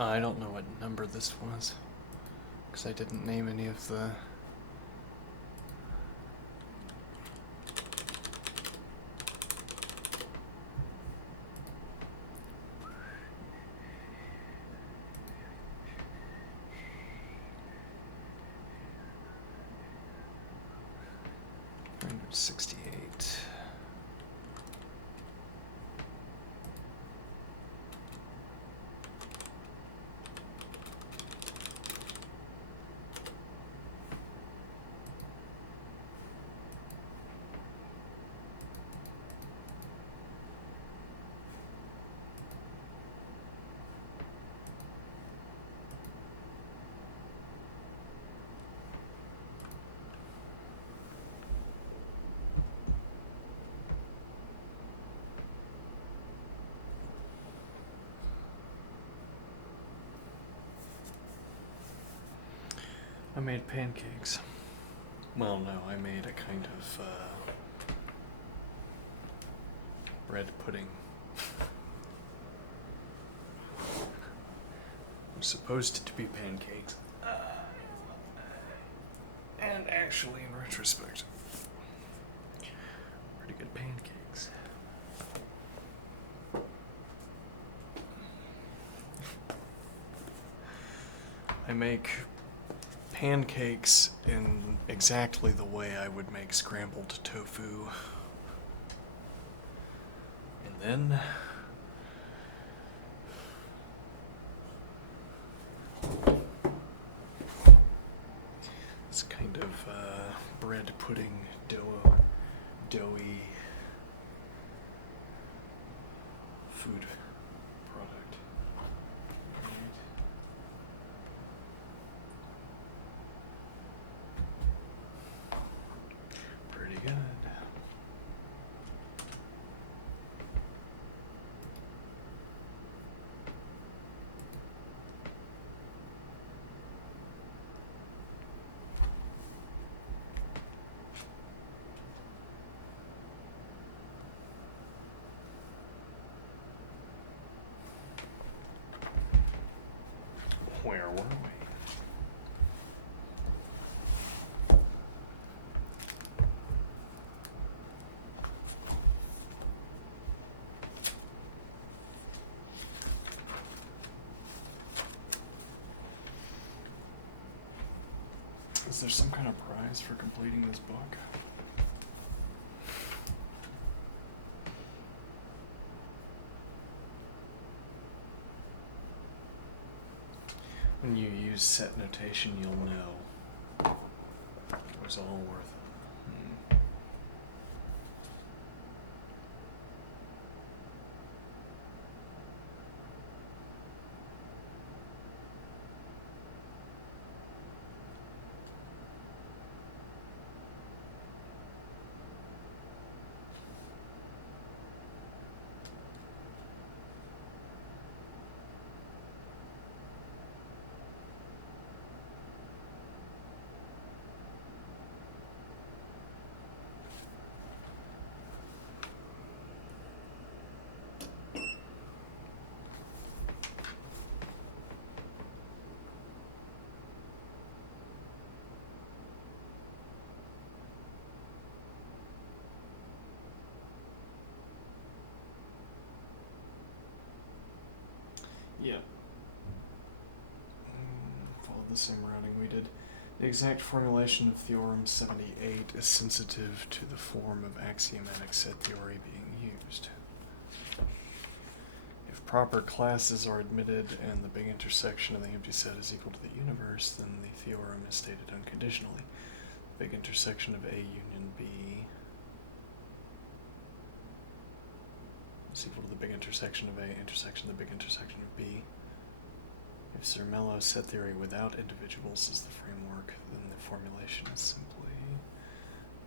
I don't know what number this was, because I didn't name any of the... $368. I made pancakes. Well, no, I made a kind of bread pudding. It was supposed to be pancakes. And actually, in retrospect, pretty good pancakes. I make pancakes in exactly the way I would make scrambled tofu. And then this kind of bread pudding doughy food product. Pretty good. Where were we? Is there some kind of prize for completing this book? When you use set notation, you'll know it was all worth it. Yep. Followed the same routing we did. The exact formulation of Theorem 78 is sensitive to the form of axiomatic set theory being used. If proper classes are admitted and the big intersection of the empty set is equal to the universe, then the theorem is stated unconditionally. The big intersection of A union B is equal to the big intersection of A intersection the big intersection of B. If Zermelo's set theory without individuals is the framework, then the formulation is simply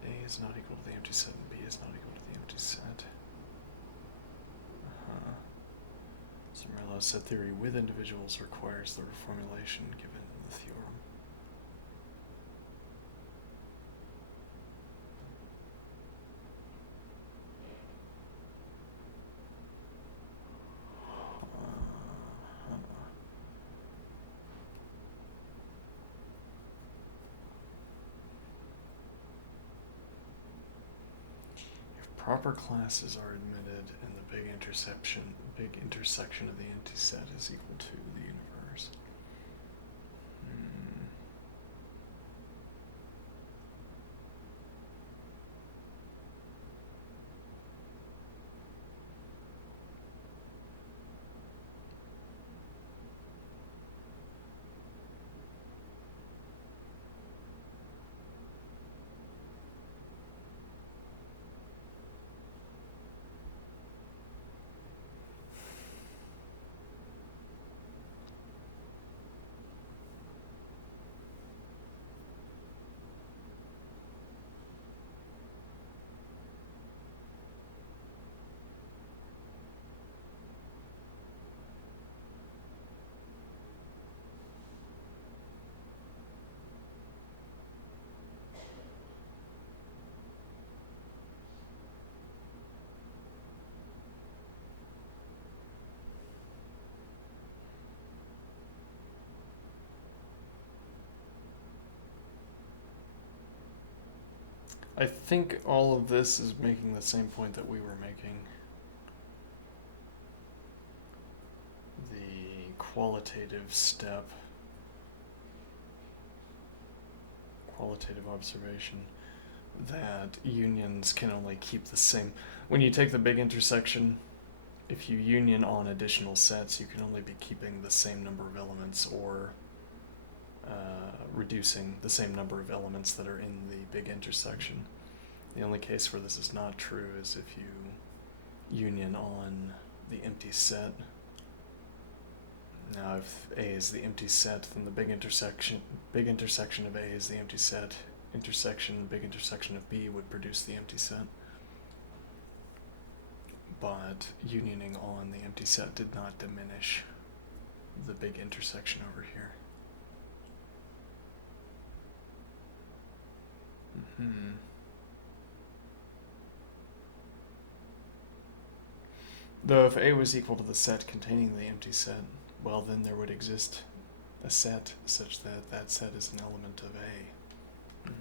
A is not equal to the empty set and B is not equal to the empty set. Zermelo's set theory with individuals requires the reformulation given in the theorem. proper classes are admitted and the big intersection of the empty set is equal to the universe. I think all of this is making the same point that we were making. The qualitative step, qualitative observation, that unions can only keep the same. When you take the big intersection, if you union on additional sets, you can only be keeping the same number of elements or reducing the same number of elements that are in the big intersection. The only case where this is not true is if you union on the empty set. Now, if A is the empty set, then the big intersection of A is the empty set. Big intersection of B would produce the empty set. But unioning on the empty set did not diminish the big intersection over here. Though if A was equal to the set containing the empty set, well, then there would exist a set such that that set is an element of A.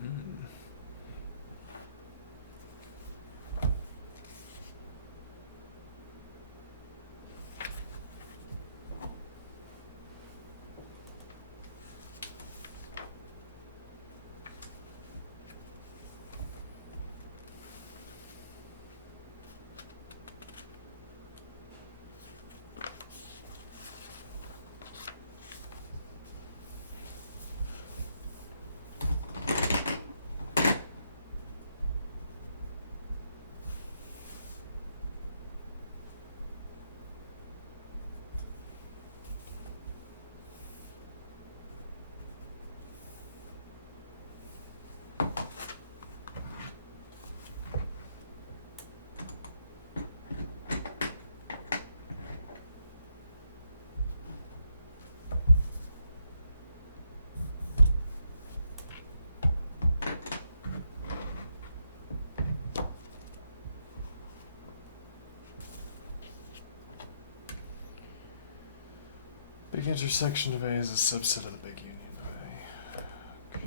Big intersection of A is a subset of the big union of A. Okay.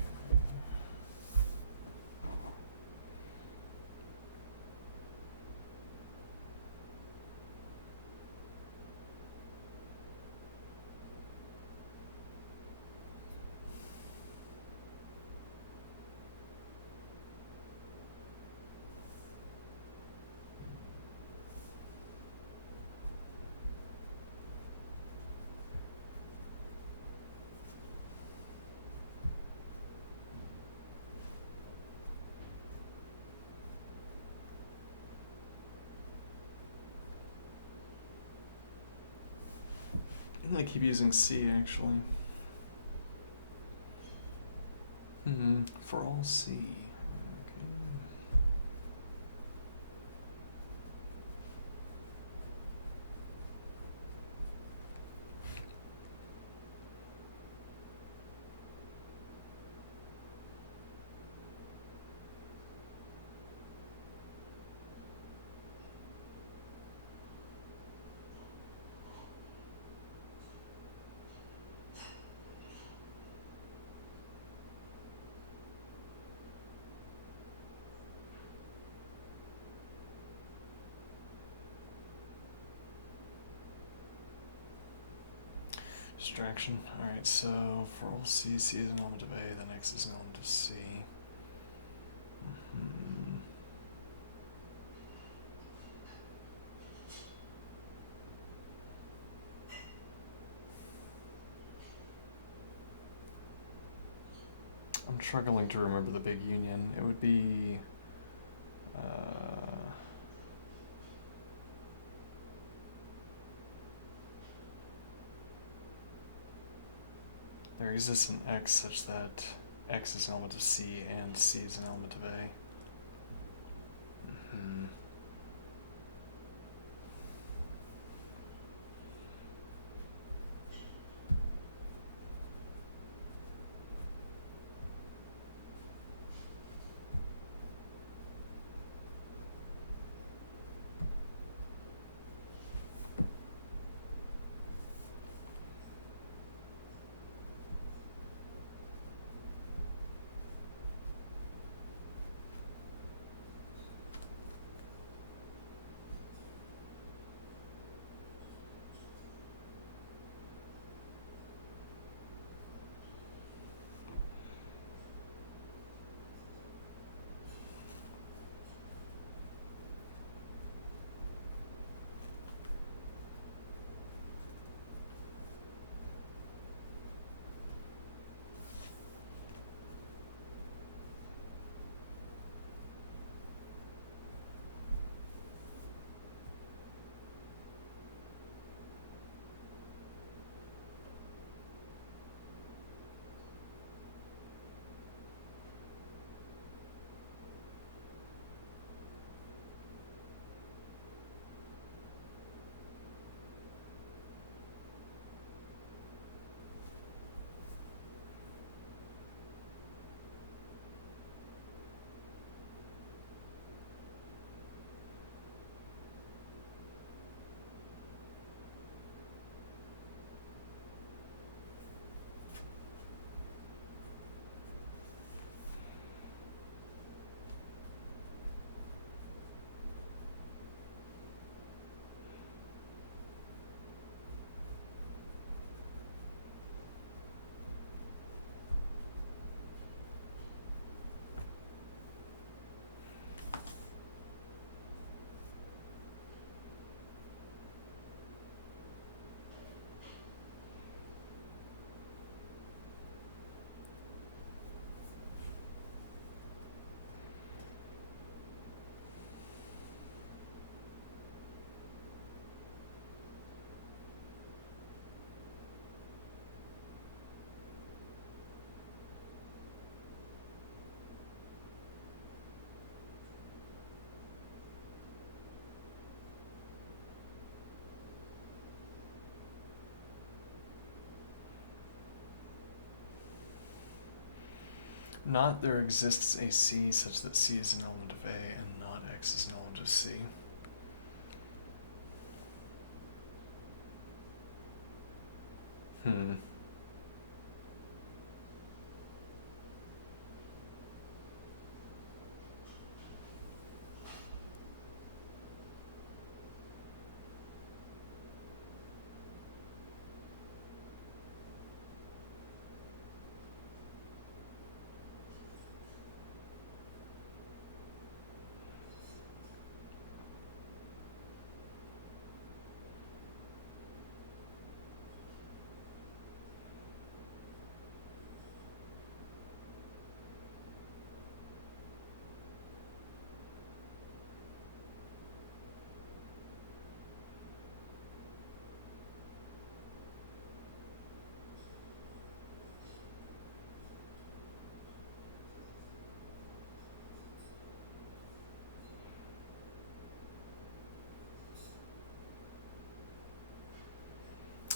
I keep using C actually. For all C. Okay. Abstraction. Alright, so for all C, C is an element of A, then X is an element of C. I'm struggling to remember the big union. It would be there exists an X such that X is an element of C and C is an element of A. Not there exists a C such that C is an element of A and not X is an element of C.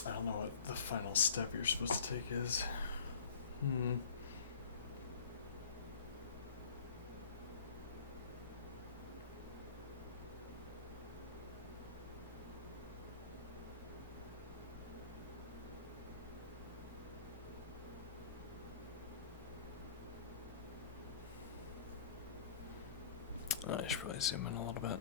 I don't know what the final step you're supposed to take is. I should probably zoom in a little bit.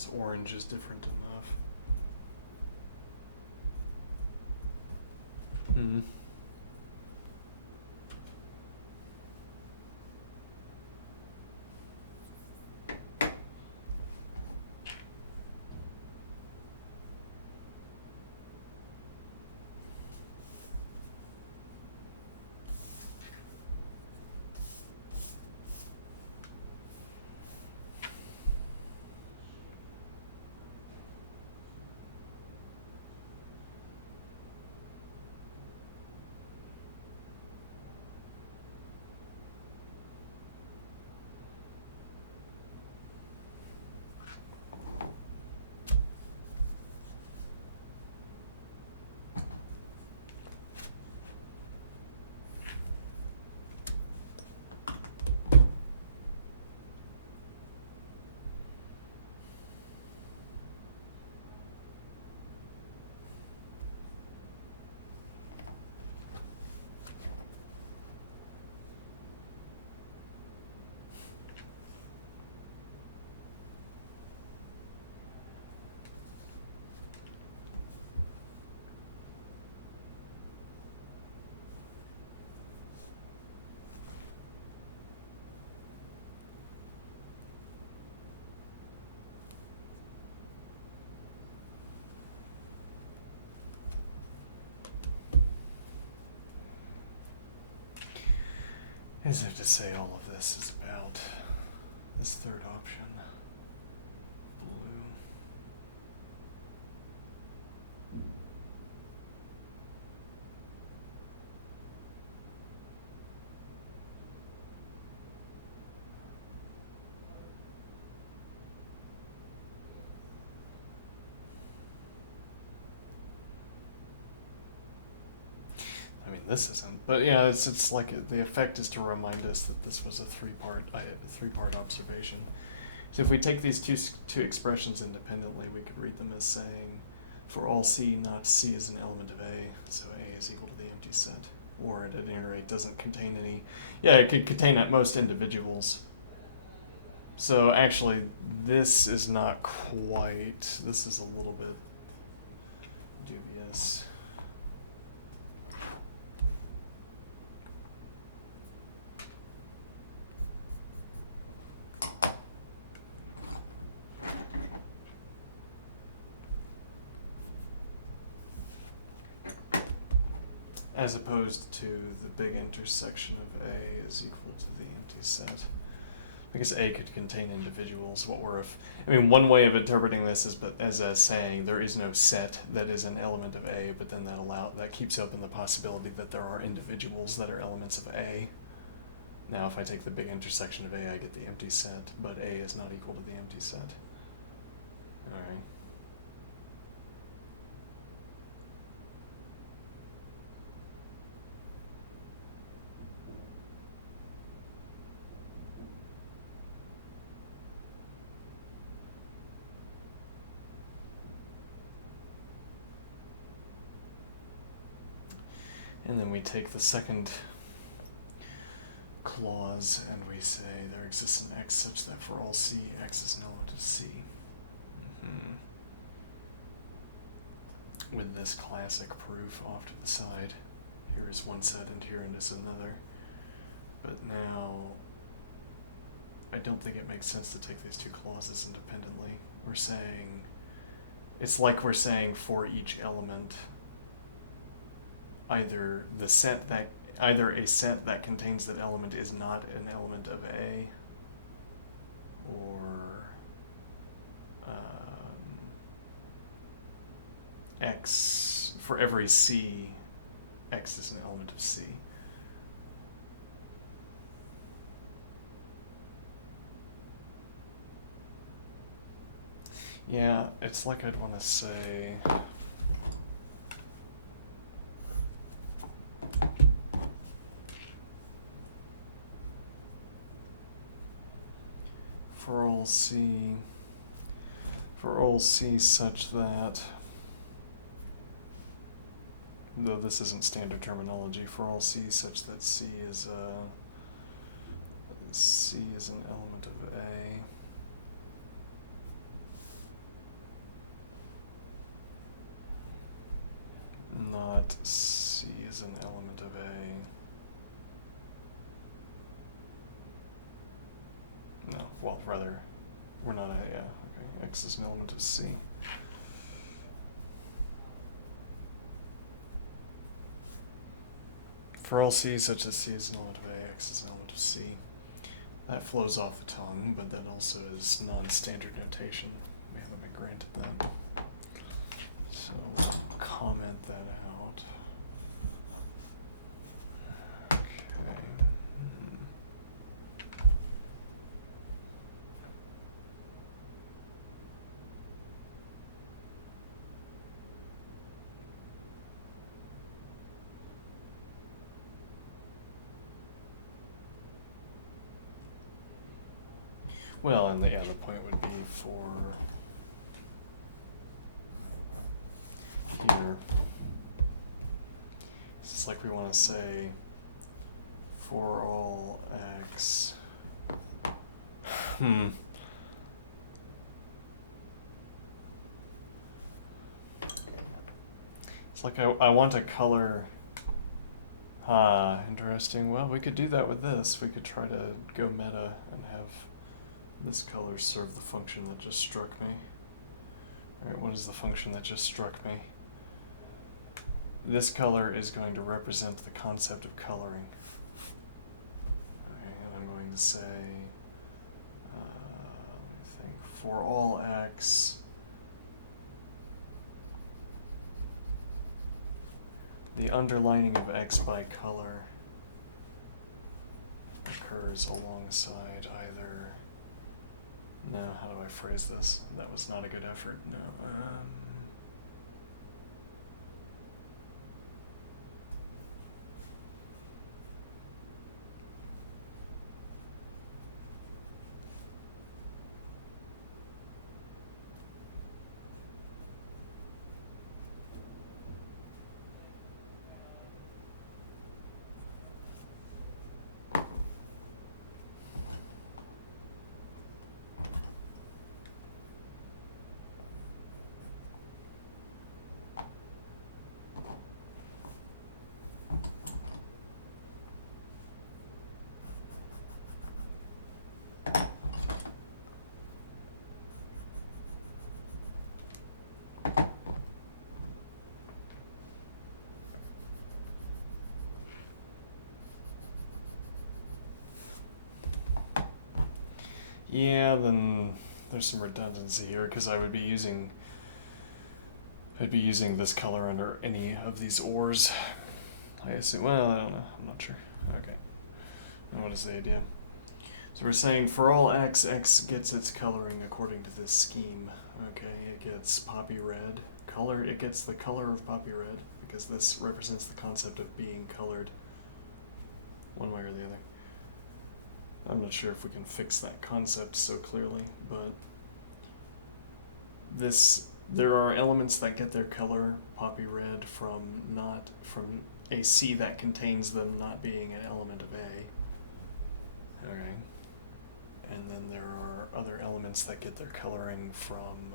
This orange is different enough. As if to say all of this is about this third option, blue. I mean, this isn't, but yeah, it's like the effect is to remind us that this was a three-part observation. So if we take these two expressions independently, we could read them as saying, for all C, not C is an element of A, so A is equal to the empty set, or at any rate doesn't contain any. Yeah, it could contain at most individuals. So actually, this is not quite. This is a little bit dubious. As opposed to the big intersection of A is equal to the empty set. Because A could contain individuals. One way of interpreting this is as saying there is no set that is an element of A, but then that keeps open the possibility that there are individuals that are elements of A. Now if I take the big intersection of A, I get the empty set, but A is not equal to the empty set. Alright. And then we take the second clause and we say there exists an X such that for all C, X is an element of C. With this classic proof off to the side. Here is one set and here is another. But now, I don't think it makes sense to take these two clauses independently. It's like we're saying for each element, either a set that contains that element is not an element of A, or X, for every C, X is an element of C. Yeah, it's like I'd want to say for all C such that, though this isn't standard terminology, for all C such that C is an element of A. not C is an element of A. No, well, rather, we're not A, yeah, okay. X is an element of C. For all C such as C is an element of A, X is an element of C. That flows off the tongue, but that also is non-standard notation. We haven't been granted that. So we'll comment that out. Okay. Well, and the point would be for here. It's like we want to say for all X. It's like I want to color. Interesting. Well, we could do that with this. We could try to go meta and have this color serve the function that just struck me. Alright, what is the function that just struck me? This color is going to represent the concept of coloring. Okay, and I'm going to say, let me think, for all X, the underlining of X by color occurs alongside either. No, how do I phrase this? That was not a good effort. No. Yeah, then there's some redundancy here because I'd be using this color under any of these ors. I assume. Well, I don't know. I'm not sure. Okay. And what is the idea? So we're saying for all X, X gets its coloring according to this scheme. Okay, it gets poppy red color. It gets the color of poppy red because this represents the concept of being colored one way or the other. I'm not sure if we can fix that concept so clearly, but there are elements that get their color poppy red from a C that contains them not being an element of A. Okay. And then there are other elements that get their coloring from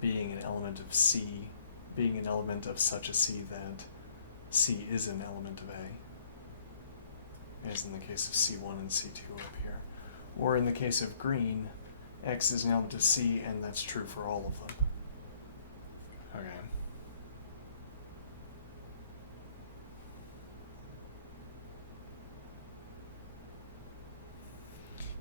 being an element of C, being an element of such a C that C is an element of A. As in the case of C1 and C2 up here. Or in the case of green, X is an element of C, and that's true for all of them. Okay.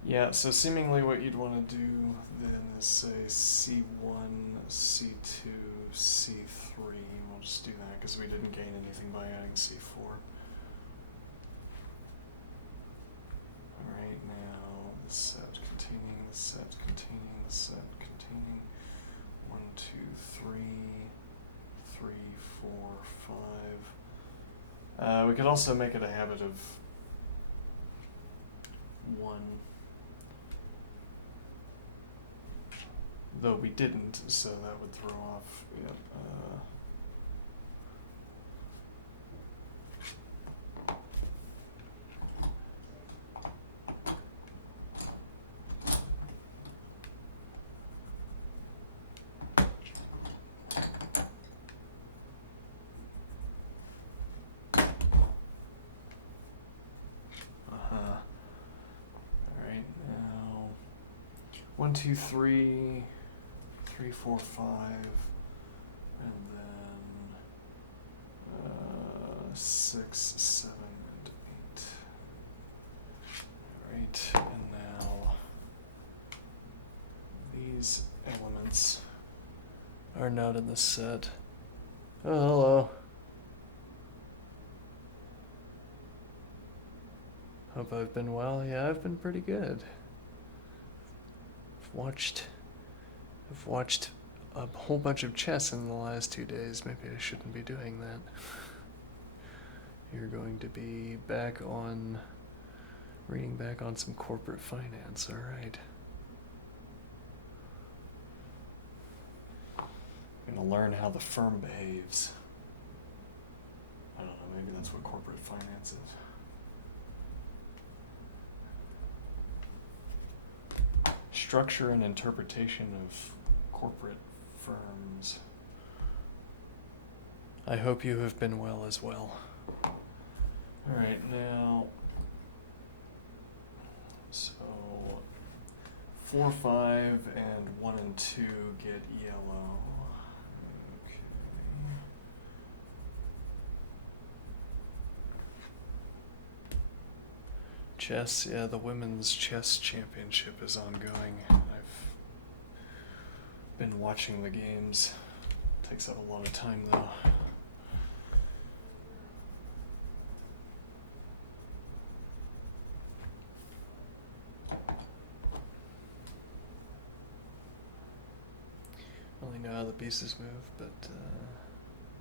Yeah, so seemingly what you'd want to do then is say C1, C2, C3. We'll just do that because we didn't gain anything by adding C4. Alright, now the set containing the set containing the set containing 1, 2, 3, 3, 4, 5. We could also make it a habit of 1. Though we didn't, so that would throw off. Yep. 1, 2, 3, 3, 4, 5, and then 6, 7, and 8. Alright, and now these elements are not in the set. Oh, hello. Hope I've been well. Yeah, I've been pretty good. I've watched a whole bunch of chess in the last 2 days. Maybe I shouldn't be doing that. You're going to be reading back on some corporate finance, alright. I'm gonna learn how the firm behaves. I don't know, maybe that's what corporate finance is. Structure and interpretation of corporate firms. I hope you have been well as well. Alright, now, so 4, 5, and 1 and 2 get yellow. Okay. Chess, yeah, the women's chess championship is ongoing. I've been watching the games. Takes up a lot of time though. Only know how the pieces move, but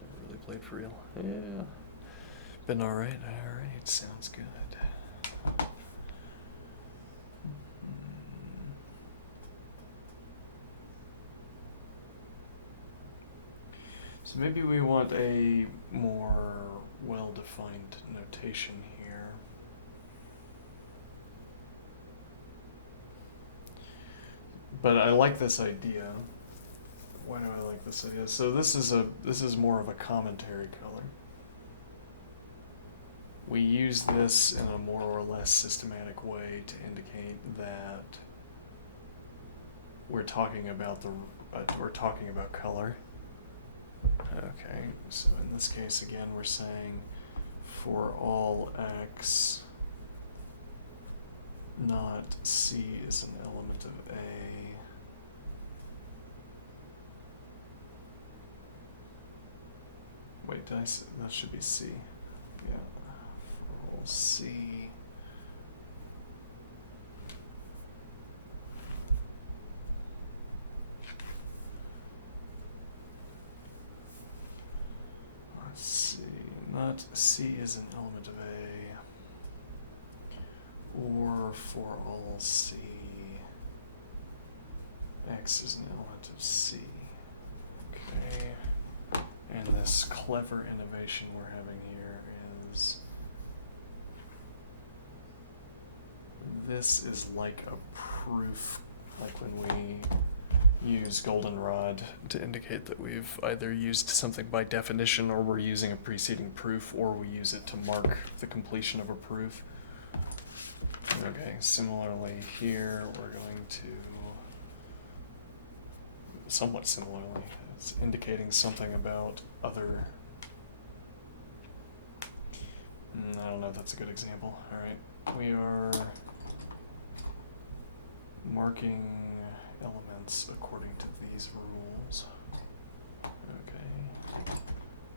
never really played for real. Yeah. Been alright, sounds good. So maybe we want a more well-defined notation here. But I like this idea. Why do I like this idea? So this is more of a commentary color. We use this in a more or less systematic way to indicate that we're talking about color. Okay, so in this case again we're saying for all x, not C is an element of A. Wait, did I say that should be C? Yeah, for all C. Let's see, not C is an element of A, or for all C, X is an element of C. Okay. And this clever innovation we're having here is this is like a proof, like when we use goldenrod to indicate that we've either used something by definition or we're using a preceding proof, or we use it to mark the completion of a proof. Okay, similarly here we're going to, somewhat similarly, it's indicating something about other, I don't know if that's a good example. Alright, we are marking elements according to these rules. Okay,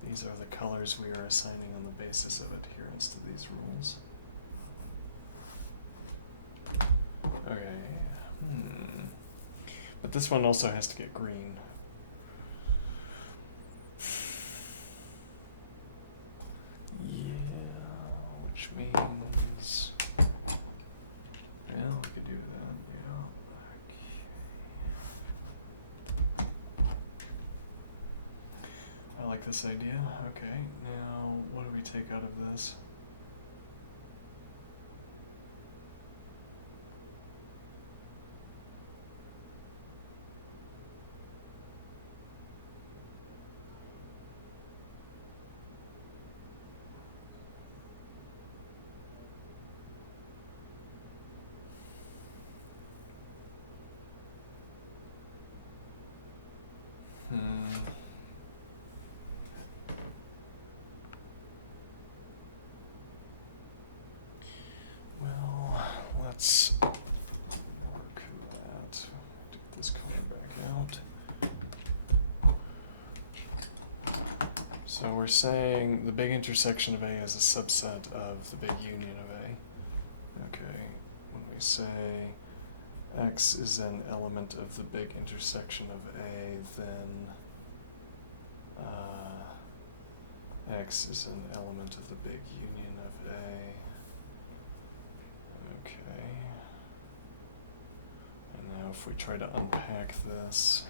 these are the colors we are assigning on the basis of adherence to these rules. Okay, but this one also has to get green. Yeah, which means, well, we could do that, yeah. Okay. I like this idea. Okay, now what do we take out of this? So we're saying the big intersection of A is a subset of the big union of A. Okay, when we say X is an element of the big intersection of A, then X is an element of the big union of A. Okay. And now if we try to unpack this,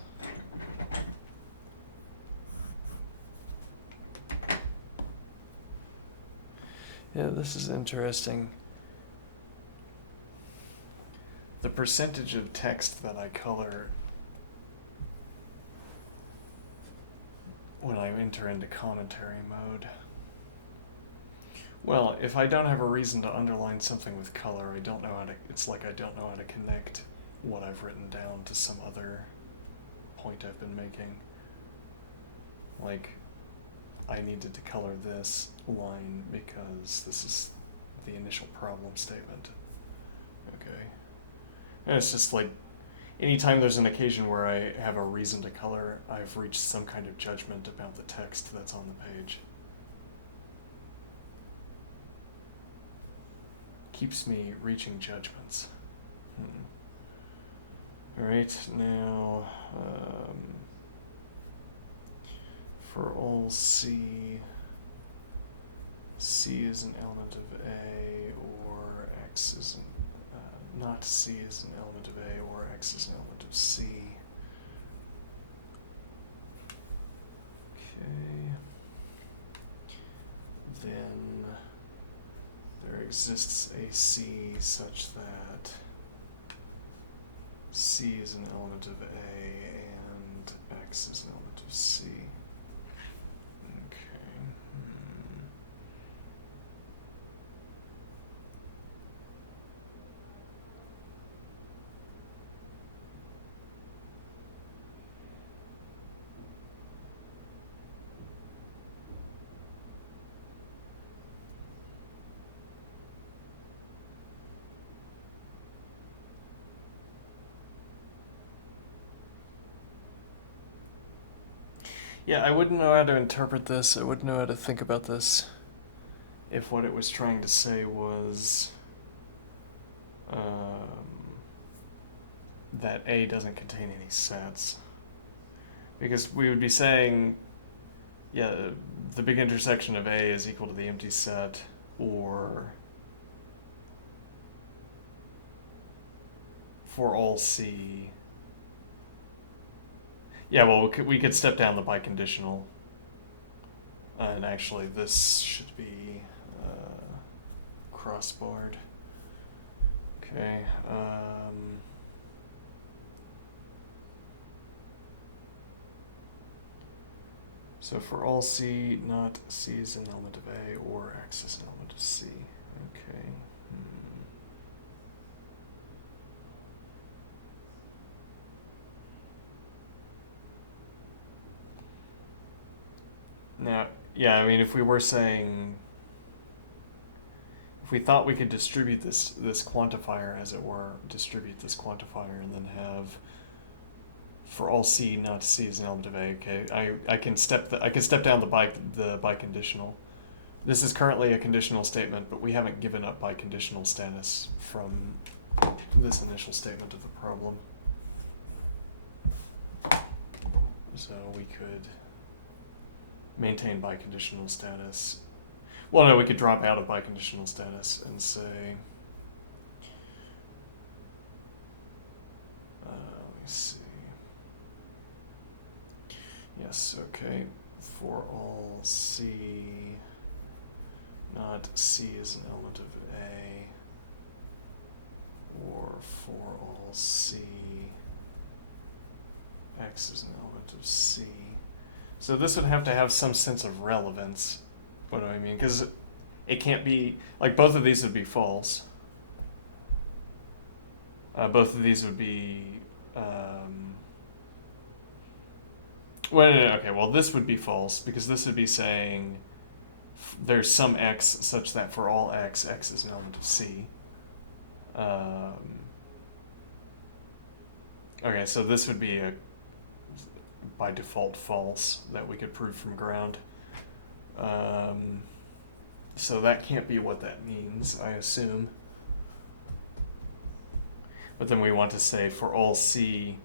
yeah, this is interesting. The percentage of text that I color when I enter into commentary mode. Well, if I don't have a reason to underline something with color, I don't know how to, it's like I don't know how to connect what I've written down to some other point I've been making. Like, I needed to color this line because this is the initial problem statement. Okay. And it's just like, anytime there's an occasion where I have a reason to color, I've reached some kind of judgment about the text that's on the page. Keeps me reaching judgments. Alright, now, for all C, C is an element of A, or X is an, not C is an element of A, or X is an element of C. Okay. Then there exists a C such that C is an element of A and X is an element of C. Okay. Yeah, I wouldn't know how to interpret this. I wouldn't know how to think about this if what it was trying to say was that A doesn't contain any sets. Because we would be saying, yeah, the big intersection of A is equal to the empty set, or for all C. Yeah, well, we could step down the biconditional. And actually, this should be crossbarred. Okay. So for all C, not C is an element of A, or X is an element of C. Okay. Now, yeah, I mean, if we were saying, if we thought we could distribute this quantifier, as it were, distribute this quantifier, and then have for all C, not C is an element of A. Okay, I can step down the biconditional. This is currently a conditional statement, but we haven't given up biconditional status from this initial statement of the problem. So we could maintain biconditional status. Well, no, we could drop out of biconditional status and say, let me see. Yes, okay, for all C, not C is an element of A, or for all C, X is an element of C. So this would have to have some sense of relevance. What do I mean? Because it can't be, like, both of these would be false. Both of these would be, well, no, okay, well, this would be false, because this would be saying there's some X such that for all X, X is an element of C. Okay, so this would be a by default false that we could prove from ground. So that can't be what that means, I assume. But then we want to say for all C.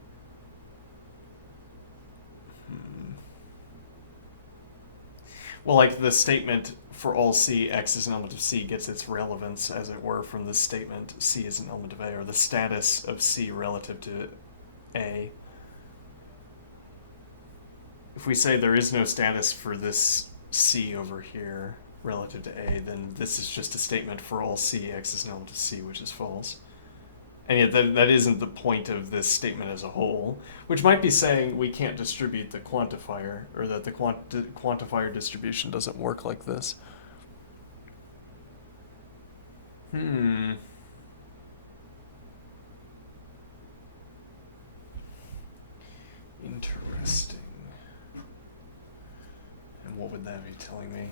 Well, like the statement for all C, X is an element of C gets its relevance, as it were, from the statement C is an element of A, or the status of C relative to A. If we say there is no status for this C over here relative to A, then this is just a statement for all C, X is an element of C, which is false. And yet that isn't the point of this statement as a whole, which might be saying we can't distribute the quantifier, or that the quantifier distribution doesn't work like this. Interesting. And what would that be telling me?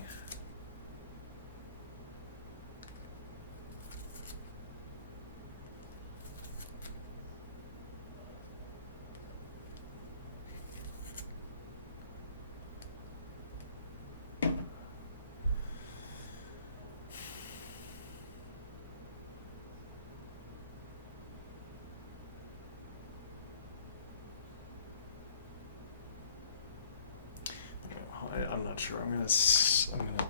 I'm not sure. I'm gonna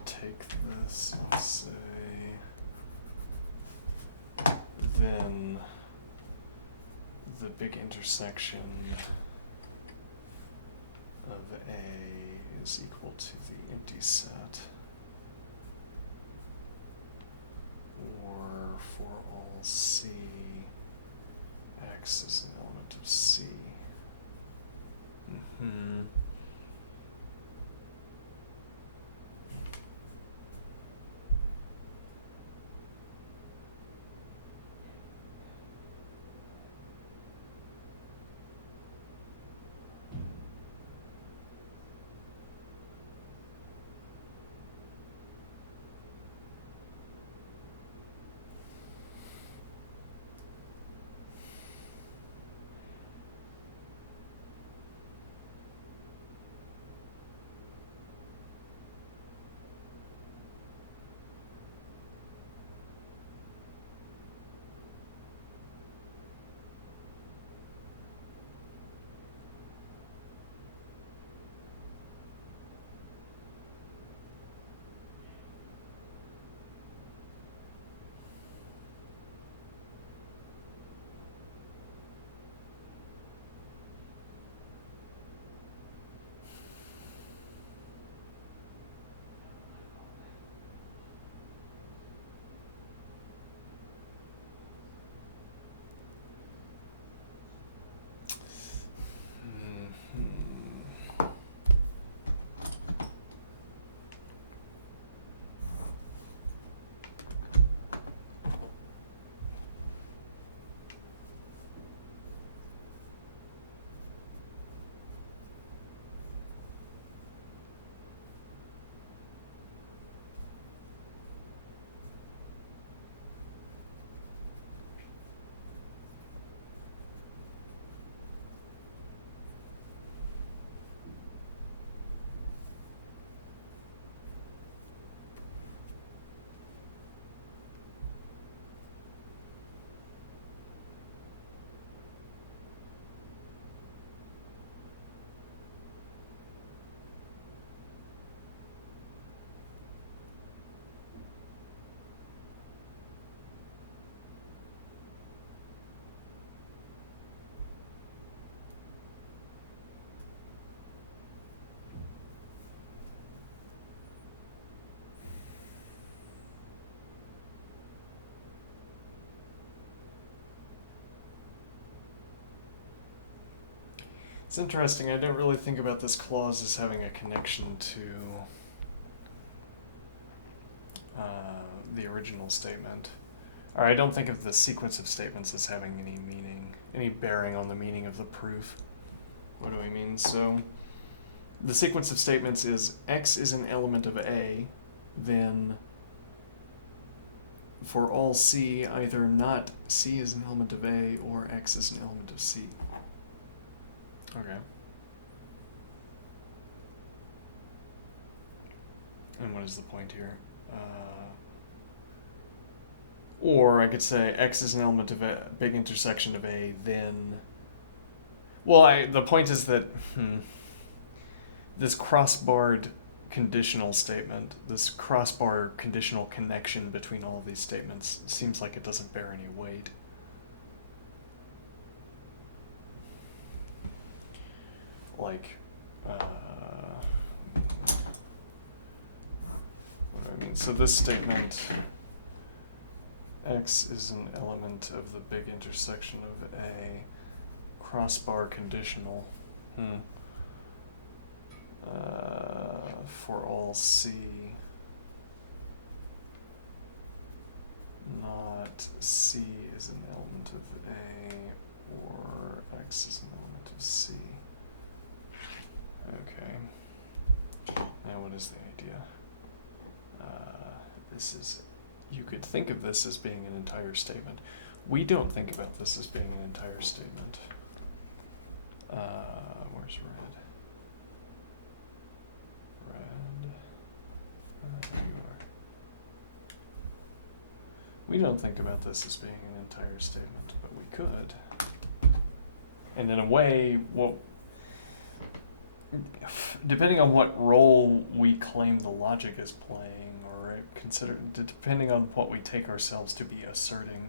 take this and say then the big intersection of A is equal to the empty set, or for all C, X is an element of C. It's interesting. I don't really think about this clause as having a connection to the original statement. Or I don't think of the sequence of statements as having any meaning, any bearing on the meaning of the proof. What do I mean? So the sequence of statements is X is an element of A, then for all C, either not C is an element of A or X is an element of C. Okay. And what is the point here? Or I could say X is an element of a big intersection of A, then... Well, the point is that this cross-barred conditional statement, this crossbar conditional connection between all of these statements seems like it doesn't bear any weight. Like, what do I mean? So this statement, X is an element of the big intersection of A, crossbar conditional. For all C, not C is an element of A, or X is an element of C. Okay. Now what is the idea? This is, you could think of this as being an entire statement. We don't think about this as being an entire statement. Where's red? There you are. We don't think about this as being an entire statement, but we could. And in a way, well, depending on what role we claim the logic is playing, or depending on what we take ourselves to be asserting,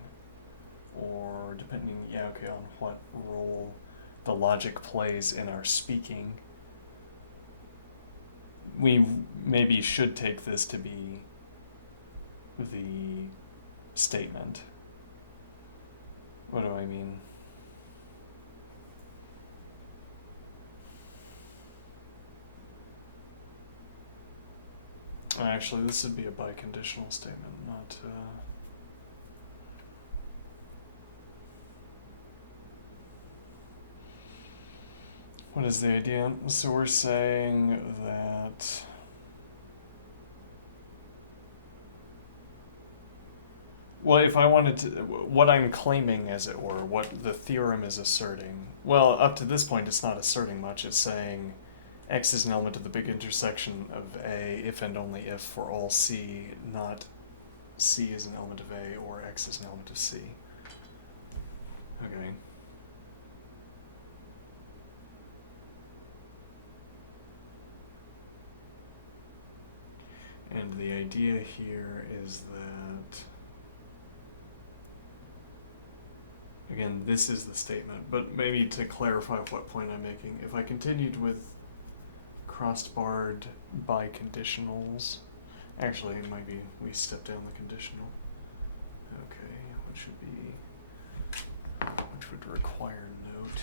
or depending, on what role the logic plays in our speaking, we maybe should take this to be the statement. What do I mean? Actually, this would be a biconditional statement, not... What is the idea? So we're saying that if I wanted to, what I'm claiming, as it were, what the theorem is asserting, well, up to this point it's not asserting much. It's saying X is an element of the big intersection of A if and only if for all C, not C is an element of A or X is an element of C. Okay. And the idea here is that, again, this is the statement, but maybe to clarify what point I'm making, if I continued with cross-barred biconditionals, actually it might be we step down the conditional. Okay, which would require note.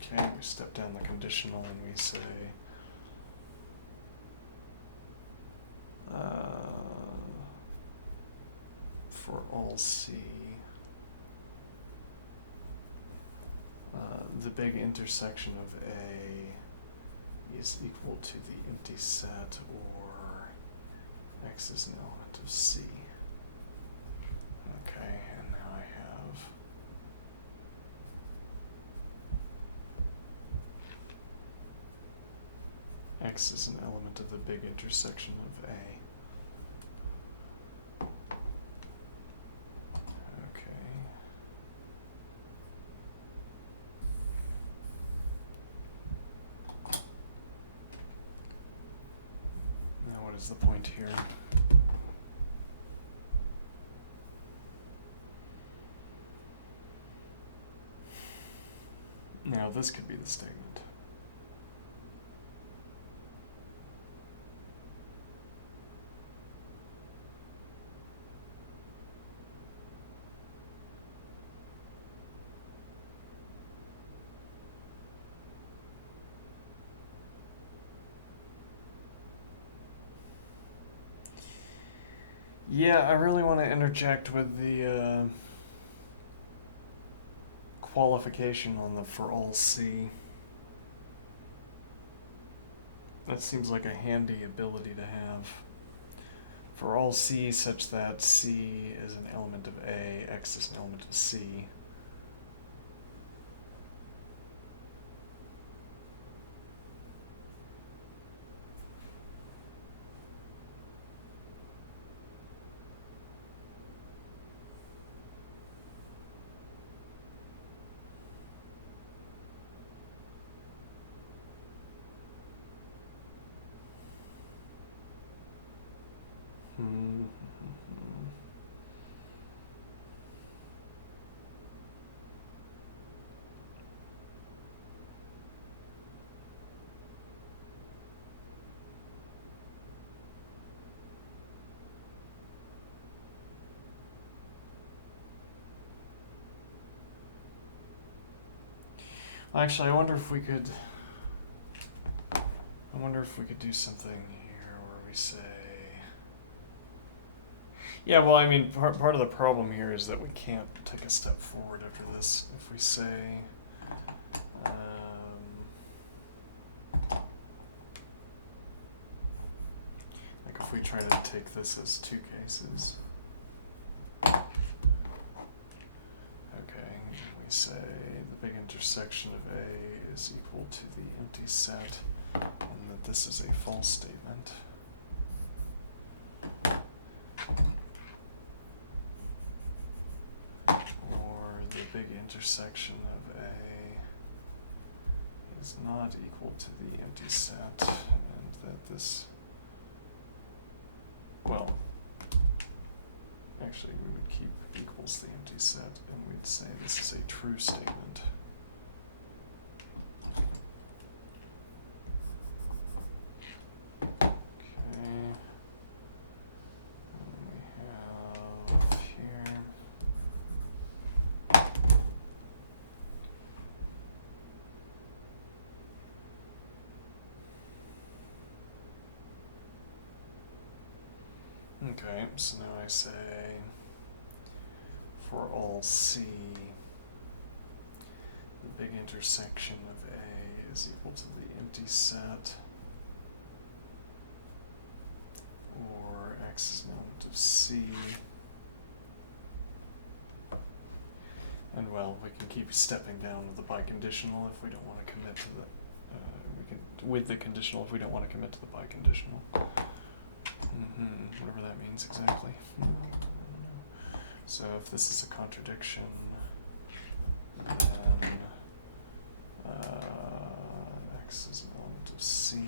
Okay, we step down the conditional and we say for all C, the big intersection of A is equal to the empty set, or X is an element of C. Okay, and now I have X is an element of the big intersection of A. Okay. Now what is the point here? Now this could be the statement. Yeah, I really want to interject with the qualification on the for all C. That seems like a handy ability to have. For all C such that C is an element of A, X is an element of C. Actually, I wonder if we could. I wonder if we could do something here where we say. Yeah, well, I mean, part of the problem here is that we can't take a step forward after this. If we say. Like if we try to take this as two cases. Okay, we say the big intersection of A is equal to the empty set, and that this is a false statement. Or the big intersection of A is not equal to the empty set, and that this, well, actually we would keep equals the empty set, and we'd say this is a true statement. Okay, so now I say for all C, the big intersection of A is equal to the empty set, or X is an element of C. And well, we can keep stepping down with the biconditional if we don't want to commit to the, we can, with the conditional if we don't want to commit to the biconditional. Whatever that means exactly. So if this is a contradiction, then X is an element of C.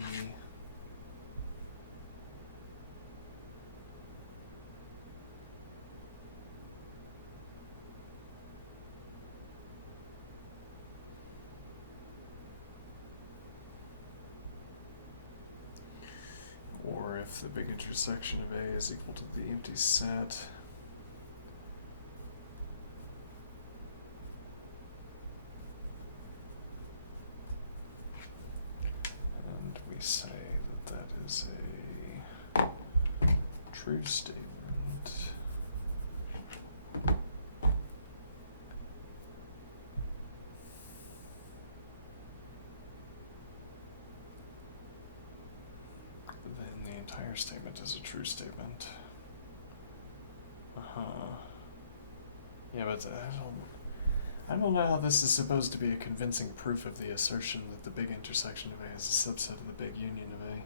Or if the big intersection of A is equal to the empty set, and we say that that is a true statement. Then the entire statement is a true statement. Yeah, but I don't know how this is supposed to be a convincing proof of the assertion that the big intersection of A is a subset of the big union of A.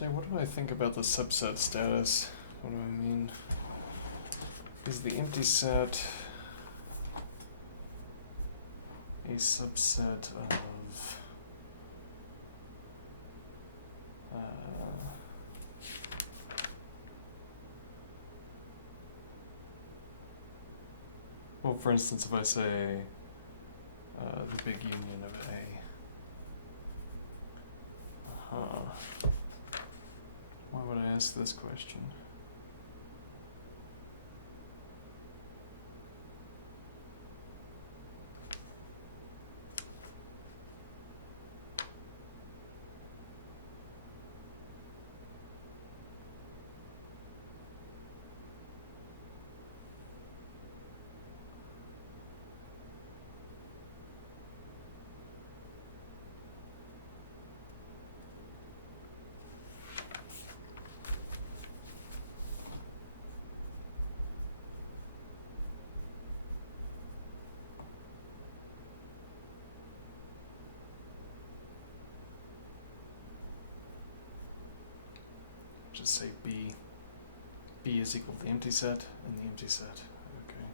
Actually, what do I think about the subset status? What do I mean? Is the empty set a subset of well, for instance, if I say the big union of A. Why would I ask this question? Just say B. B is equal to the empty set and the empty set. Okay.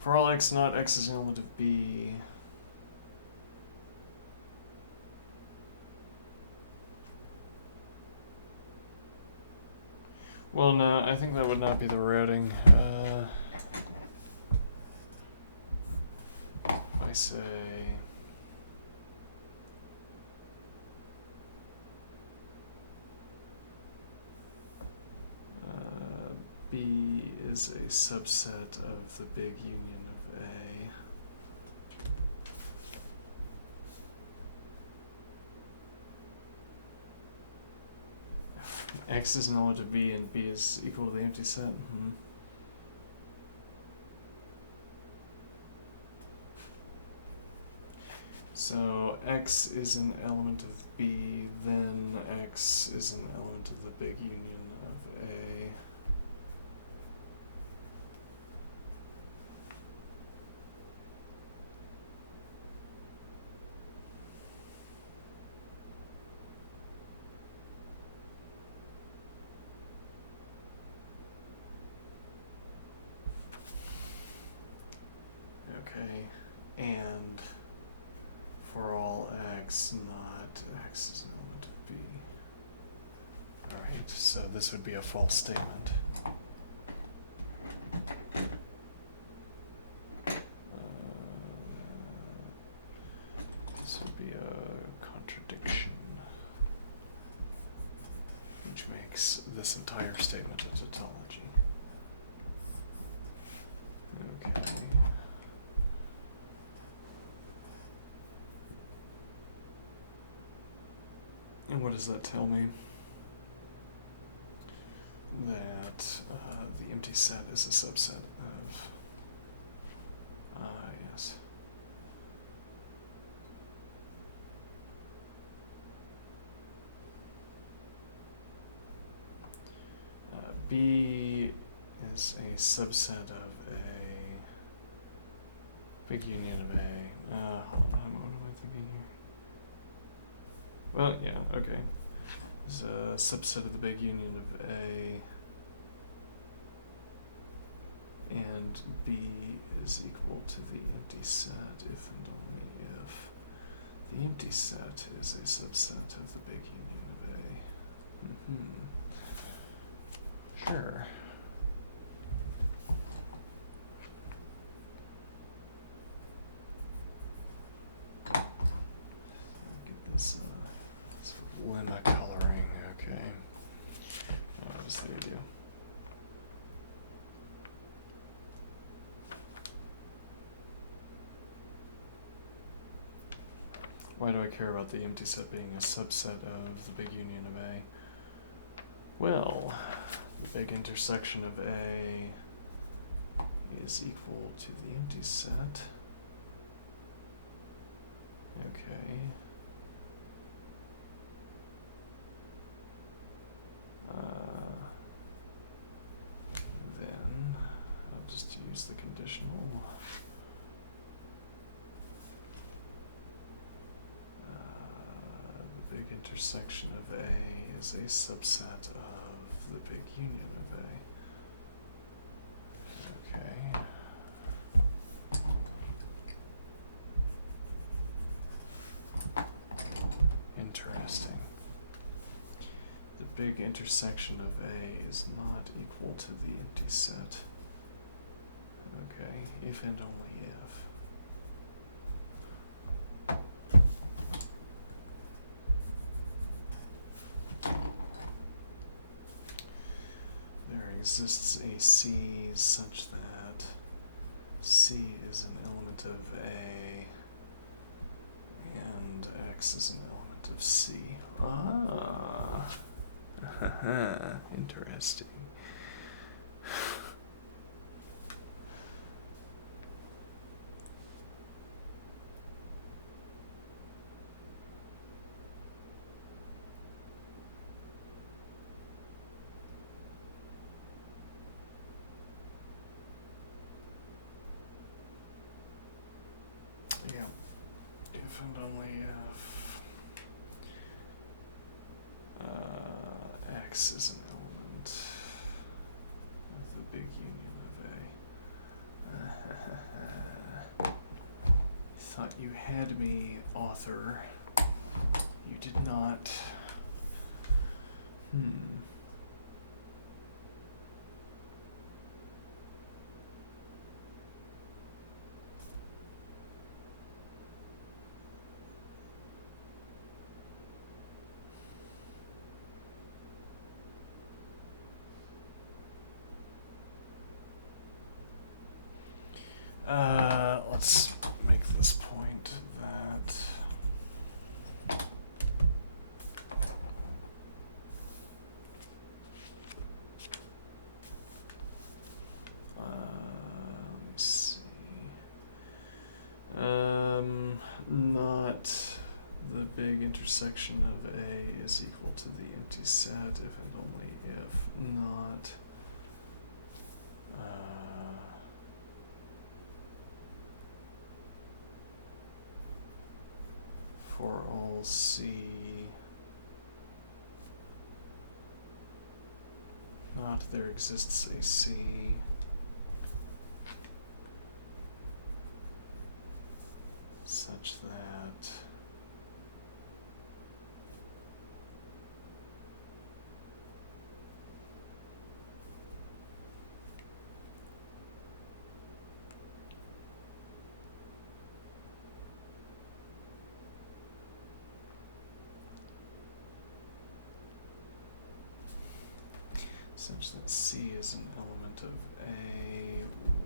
For all x not x is an element of B. Well, no, I think that would not be the routing. If I say B is a subset of the big union of A. X is an element of B and B is equal to the empty set. So X is an element of B, then X is an element of the big union of A. Okay, and for all x not x is an element of B. Alright, so this would be a false statement. This would be a contradiction, which makes this entire statement a tautology. Okay. And what does that tell me? That the empty set is a subset of, yes. B is a subset of a big union of A. Hold on, what am I thinking here? Well, yeah, okay. There's a subset of the big union of A, and B is equal to the empty set if and only if the empty set is a subset of the big union of A. Sure. Get this lemma coloring, okay. What does that do? Why do I care about the empty set being a subset of the big union of A? Well, the big intersection of A is equal to the empty set. Okay. Then I'll just use the conditional. The big intersection of A is a subset of the big union of A. Okay. Interesting. The big intersection of A is not equal to the empty set. Okay, if and only if. There exists a C such that C is an element of A and X is an element of C. Ah, interesting. Yeah, if and only if X is an element of the big union of A. Thought you had me, author. You did not. Let's make this point that let me see. Not the big intersection of A is equal to the empty set if and only if not for all C, not there exists a C such that C is an element of A,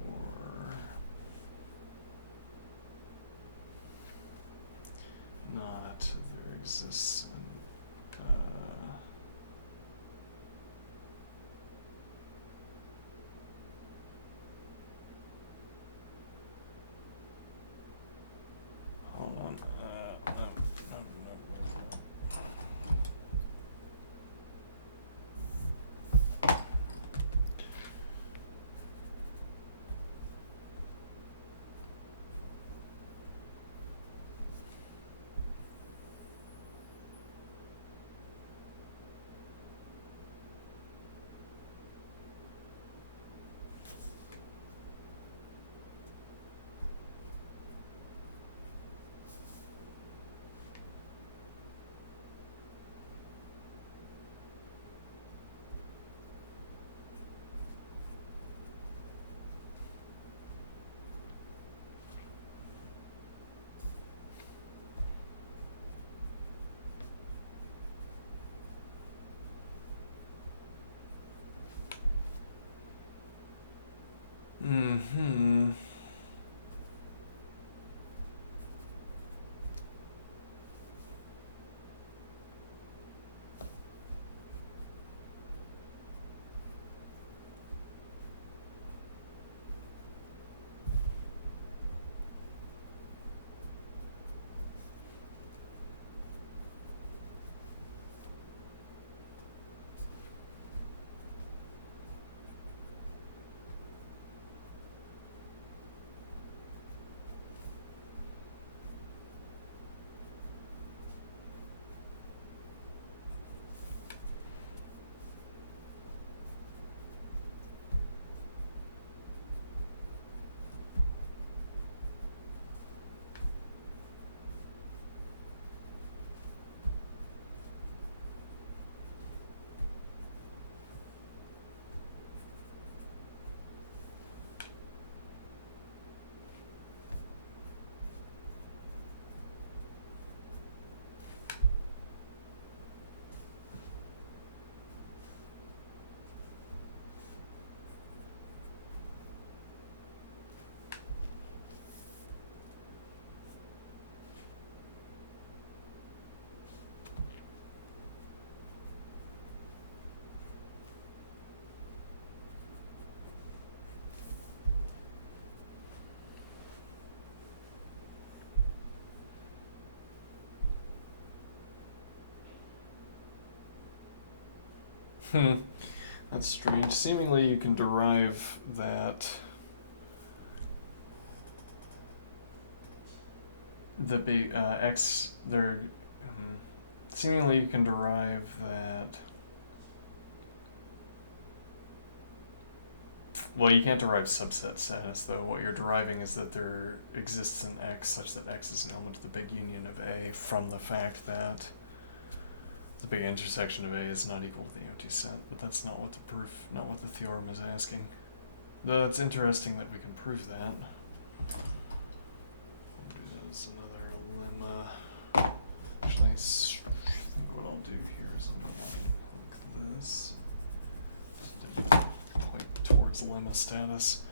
or not there exists an hold on, no. That's strange. Seemingly you can derive that the big x there. Seemingly you can derive that. Well, you can't derive subset status though. What you're deriving is that there exists an x such that x is an element of the big union of A from the fact that the big intersection of A is not equal to the empty set. But that's not what the proof, not what the theorem is asking. Though it's interesting that we can prove that. There's another lemma. Actually, I think what I'll do here is I'm going to look at this. Point towards lemma status.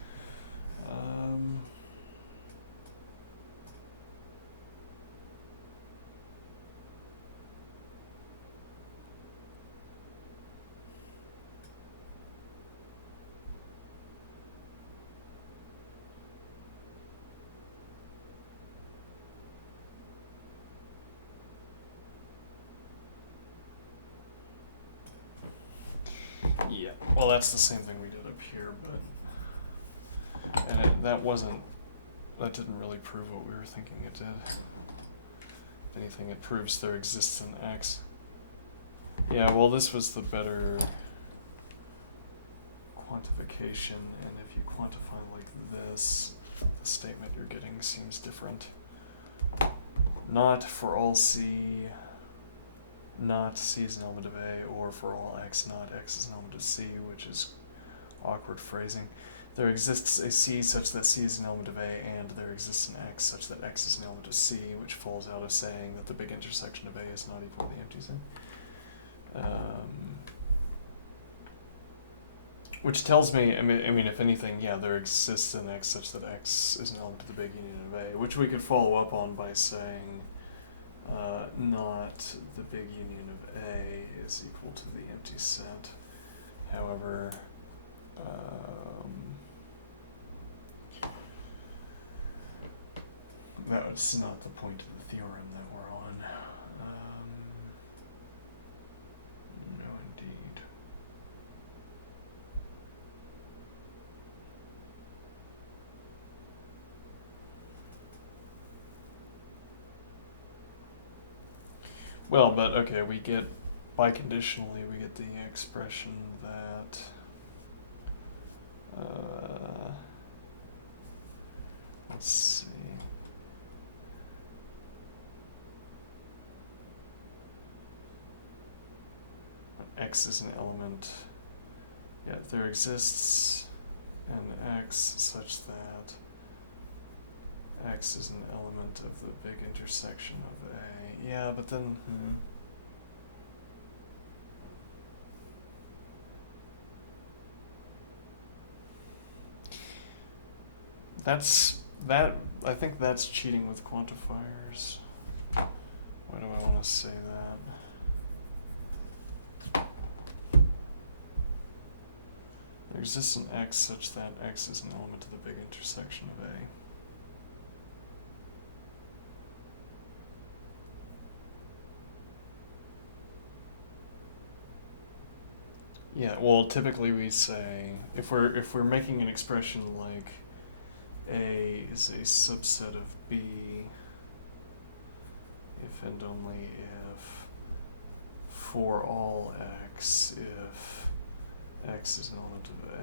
Yeah, well, that's the same thing we did up here, but that didn't really prove what we were thinking it did. If anything, it proves there exists an x. Yeah, well, this was the better quantification, and if you quantify like this, the statement you're getting seems different. Not for all C, not C is an element of A, or for all x, not x is an element of C, which is awkward phrasing. There exists a C such that C is an element of A, and there exists an x such that x is an element of C, which falls out of saying that the big intersection of A is not equal to the empty set. Which tells me, I mean, if anything, yeah, there exists an x such that x is an element of the big union of A, which we could follow up on by saying not the big union of A is equal to the empty set. However, that's not the point of the theorem that we're on. No, indeed. Well, but okay, we get, biconditionally, we get the expression that let's see. X is an element. Yeah, there exists an x such that x is an element of the big intersection of A. Yeah, but then I think that's cheating with quantifiers. Why do I want to say that? There exists an x such that x is an element of the big intersection of A. Yeah, well, typically we say if we're making an expression like A is a subset of B if and only if for all x, if x is an element of A,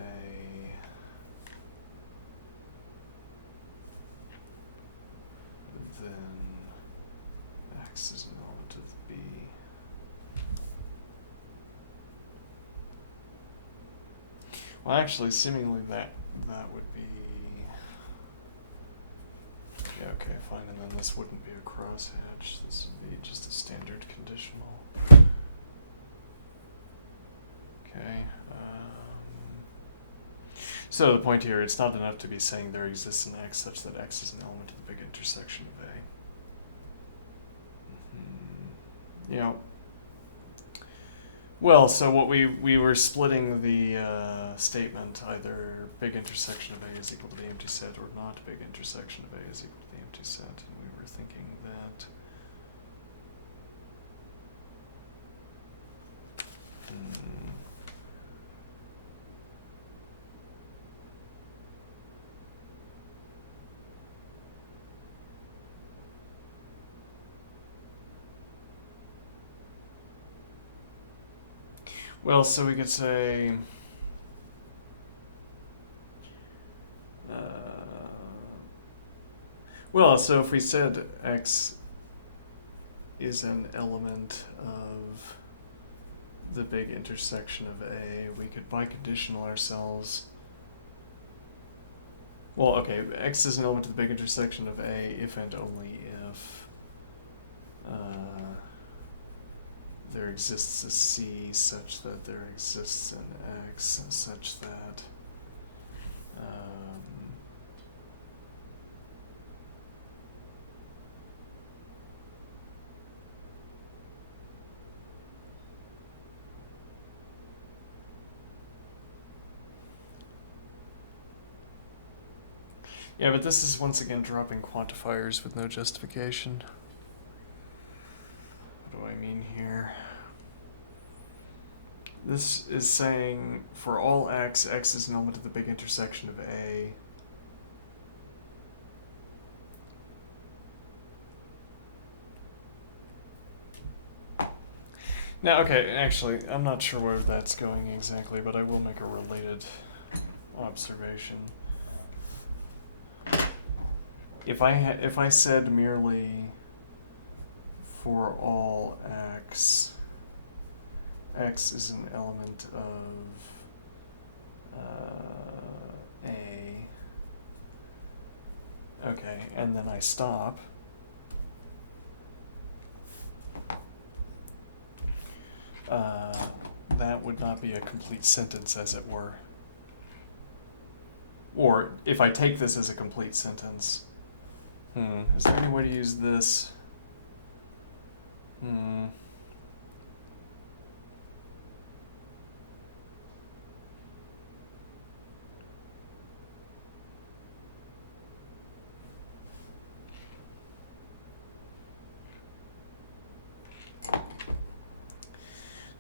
then x is an element of B. Well, actually, seemingly that would be, yeah, okay, fine, and then this wouldn't be a crosshatch, this would be just a standard conditional. Okay, so the point here, it's not enough to be saying there exists an x such that x is an element of the big intersection of A. Yeah. Well, so what we were splitting the statement, either big intersection of A is equal to the empty set or not big intersection of A is equal to the empty set, and we were thinking that Well, so we could say well, so if we said X is an element of the big intersection of A, we could biconditional ourselves. Well, okay, X is an element of the big intersection of A if and only if there exists a C such that there exists an X such that yeah, but this is once again dropping quantifiers with no justification. What do I mean here? This is saying for all X, X is an element of the big intersection of A. Now, okay, actually, I'm not sure where that's going exactly, but I will make a related observation. If I said merely for all X, X is an element of A. Okay, and then I stop. That would not be a complete sentence, as it were. Or if I take this as a complete sentence, is there any way to use this?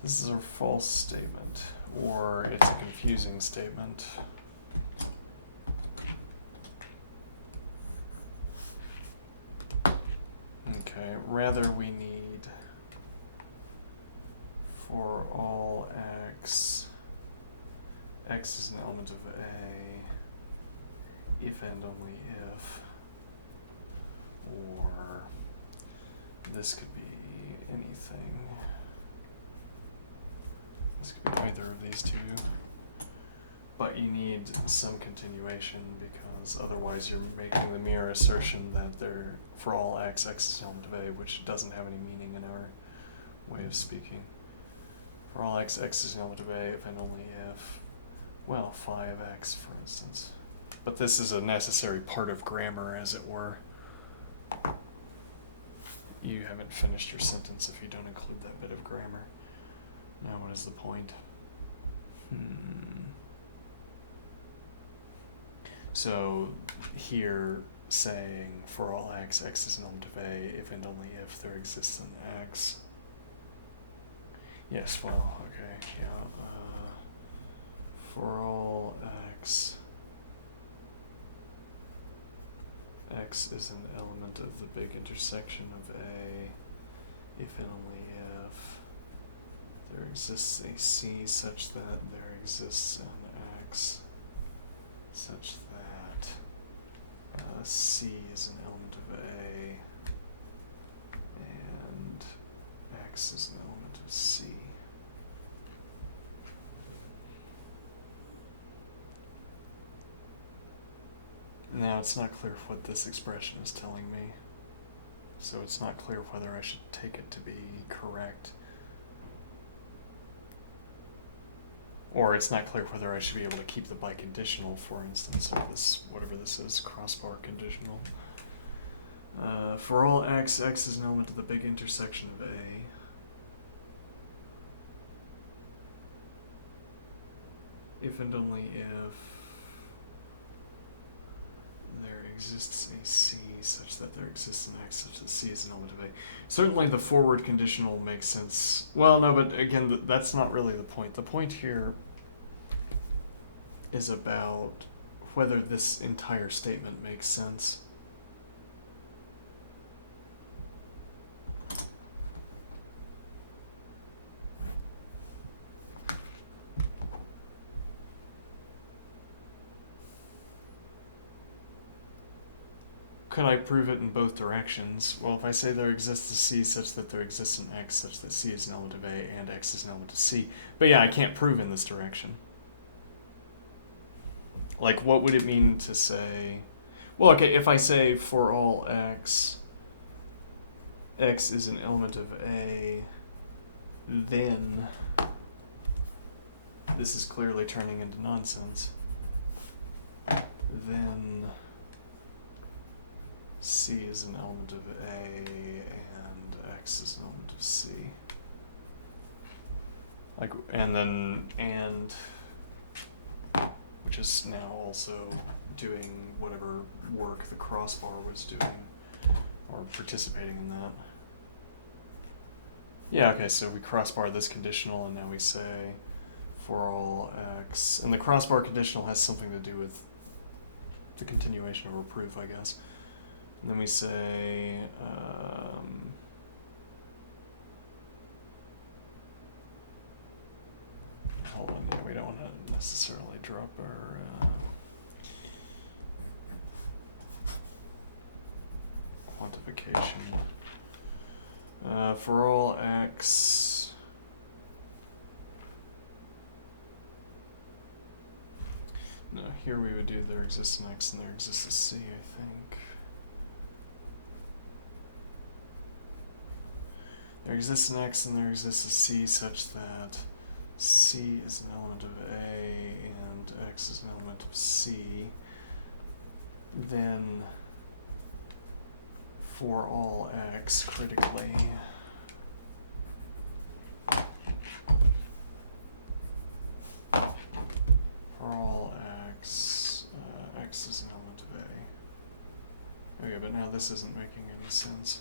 This is a false statement, or it's a confusing statement. Okay, rather we need for all X, X is an element of A, if and only if, or this could be anything. This could be either of these two, but you need some continuation because otherwise you're making the mere assertion that they're for all X, X is an element of A, which doesn't have any meaning in our way of speaking. For all X, X is an element of A if and only if, well, phi of X, for instance. But this is a necessary part of grammar, as it were. You haven't finished your sentence if you don't include that bit of grammar. Now what is the point? So here saying for all X, X is an element of A if and only if there exists an X. Yes, well, okay, yeah. For all X, X is an element of the big intersection of A if and only if there exists a C such that there exists an X such that C is an element of A and X is an element of C. Now it's not clear what this expression is telling me, so it's not clear whether I should take it to be correct. Or it's not clear whether I should be able to keep the biconditional, for instance, of this, whatever this is, crossbar conditional. For all X, X is an element of the big intersection of A. If and only if there exists a C such that there exists an X such that C is an element of A. Certainly the forward conditional makes sense. Well, no, but again, that's not really the point. The point here is about whether this entire statement makes sense. could I prove it in both directions? Well, if I say there exists a C such that there exists an X such that C is an element of A and X is an element of C. But yeah, I can't prove in this direction. Like, what would it mean to say... Well, okay, if I say for all X, X is an element of A, then this is clearly turning into nonsense. Then C is an element of A and X is an element of C. Like, and which is now also doing whatever work the crossbar was doing, or participating in that. Yeah, okay, so we crossbar this conditional, and now we say for all X, and the crossbar conditional has something to do with the continuation of our proof, I guess. And then we say, hold on, yeah, we don't want to necessarily drop our quantification. For all X, no, here we would do there exists an X and there exists a C, I think. There exists an X and there exists a C such that C is an element of A and X is an element of C. Then for all X critically, for all X, X is an element of A. Okay, but now this isn't making any sense.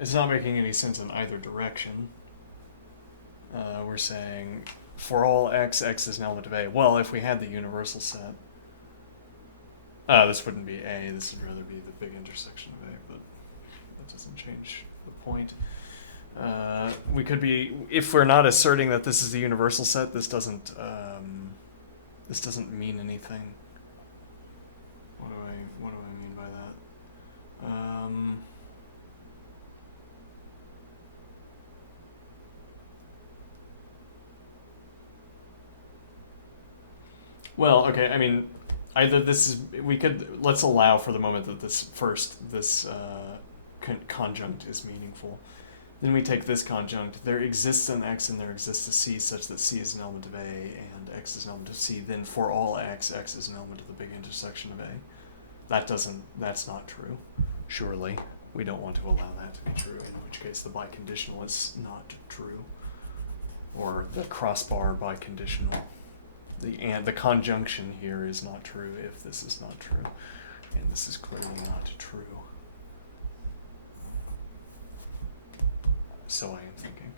It's not making any sense in either direction. We're saying for all X, X is an element of A. Well, if we had the universal set, this wouldn't be A, this would rather be the big intersection of A, but that doesn't change the point. We could be, if we're not asserting that this is the universal set, this doesn't mean anything. What do I mean by that? Well, okay, I mean, either this is, let's allow for the moment that this conjunct is meaningful. Then we take this conjunct, there exists an X and there exists a C such that C is an element of A and X is an element of C. Then for all X, X is an element of the big intersection of A. That's not true. Surely, we don't want to allow that to be true, in which case the biconditional is not true. Or the crossbar biconditional. The conjunction here is not true if this is not true. And this is clearly not true. So I am thinking.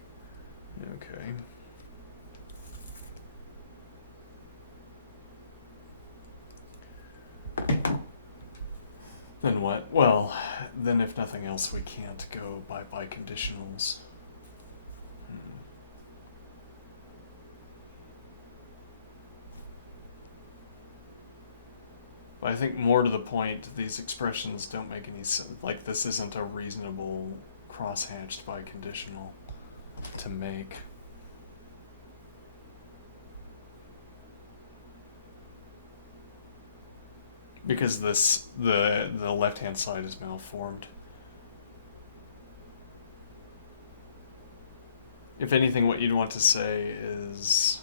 Okay. Then what? Well, then if nothing else, we can't go by biconditionals. But I think more to the point, these expressions don't make any sense. Like, this isn't a reasonable crosshatched biconditional to make. Because the left-hand side is malformed. If anything, what you'd want to say is,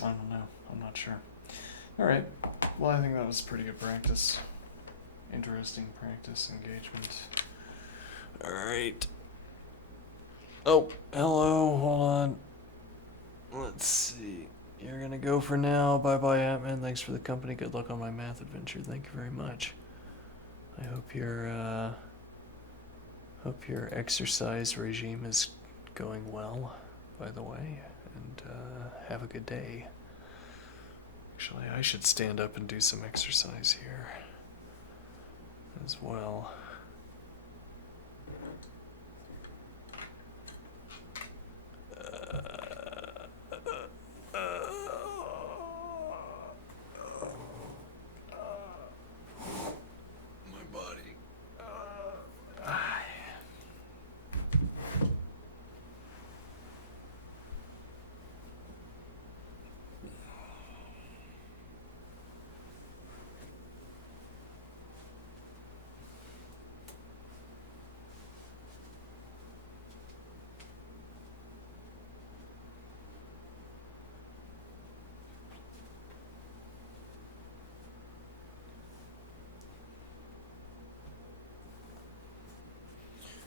I don't know. I'm not sure. All right. Well, I think that was pretty good practice. Interesting practice engagement. All right. Oh, hello. Hold on. Let's see. You're gonna go for now. Bye-bye, Atman. Thanks for the company. Good luck on my math adventure. Thank you very much. I hope your exercise regime is going well, by the way, and have a good day. Actually, I should stand up and do some exercise here as well.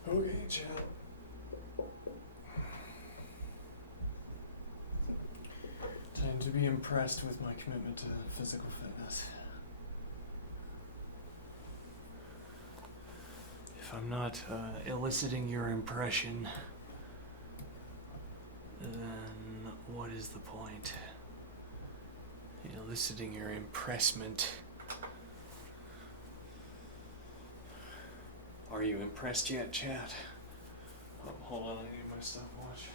Okay, chat. Time to be impressed with my commitment to physical fitness. If I'm not eliciting your impression, then what is the point? Eliciting your impressment. Are you impressed yet, chat? Oh, hold on, I need my stopwatch.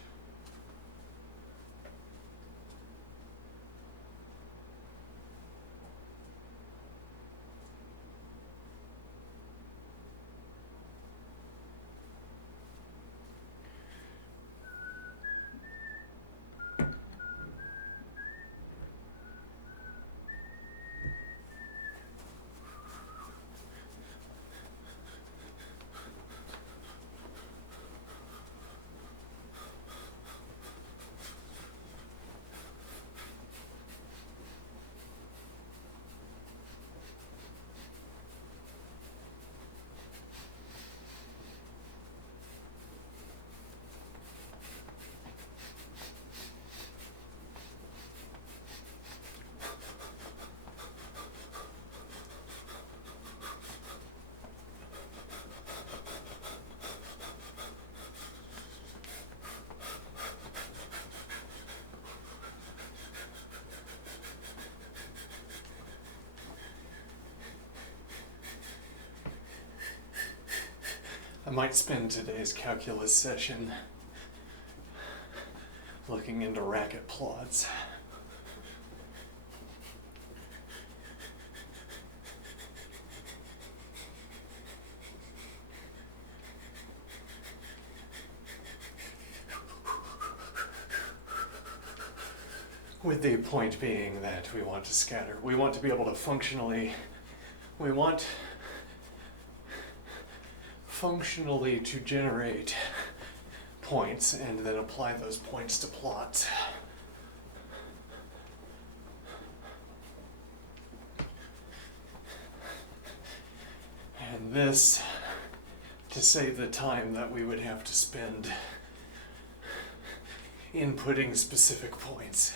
I might spend today's calculus session looking into racket plots. With the point being that we want to scatter, we want to be able to functionally to generate points and then apply those points to plots. And this to save the time that we would have to spend inputting specific points.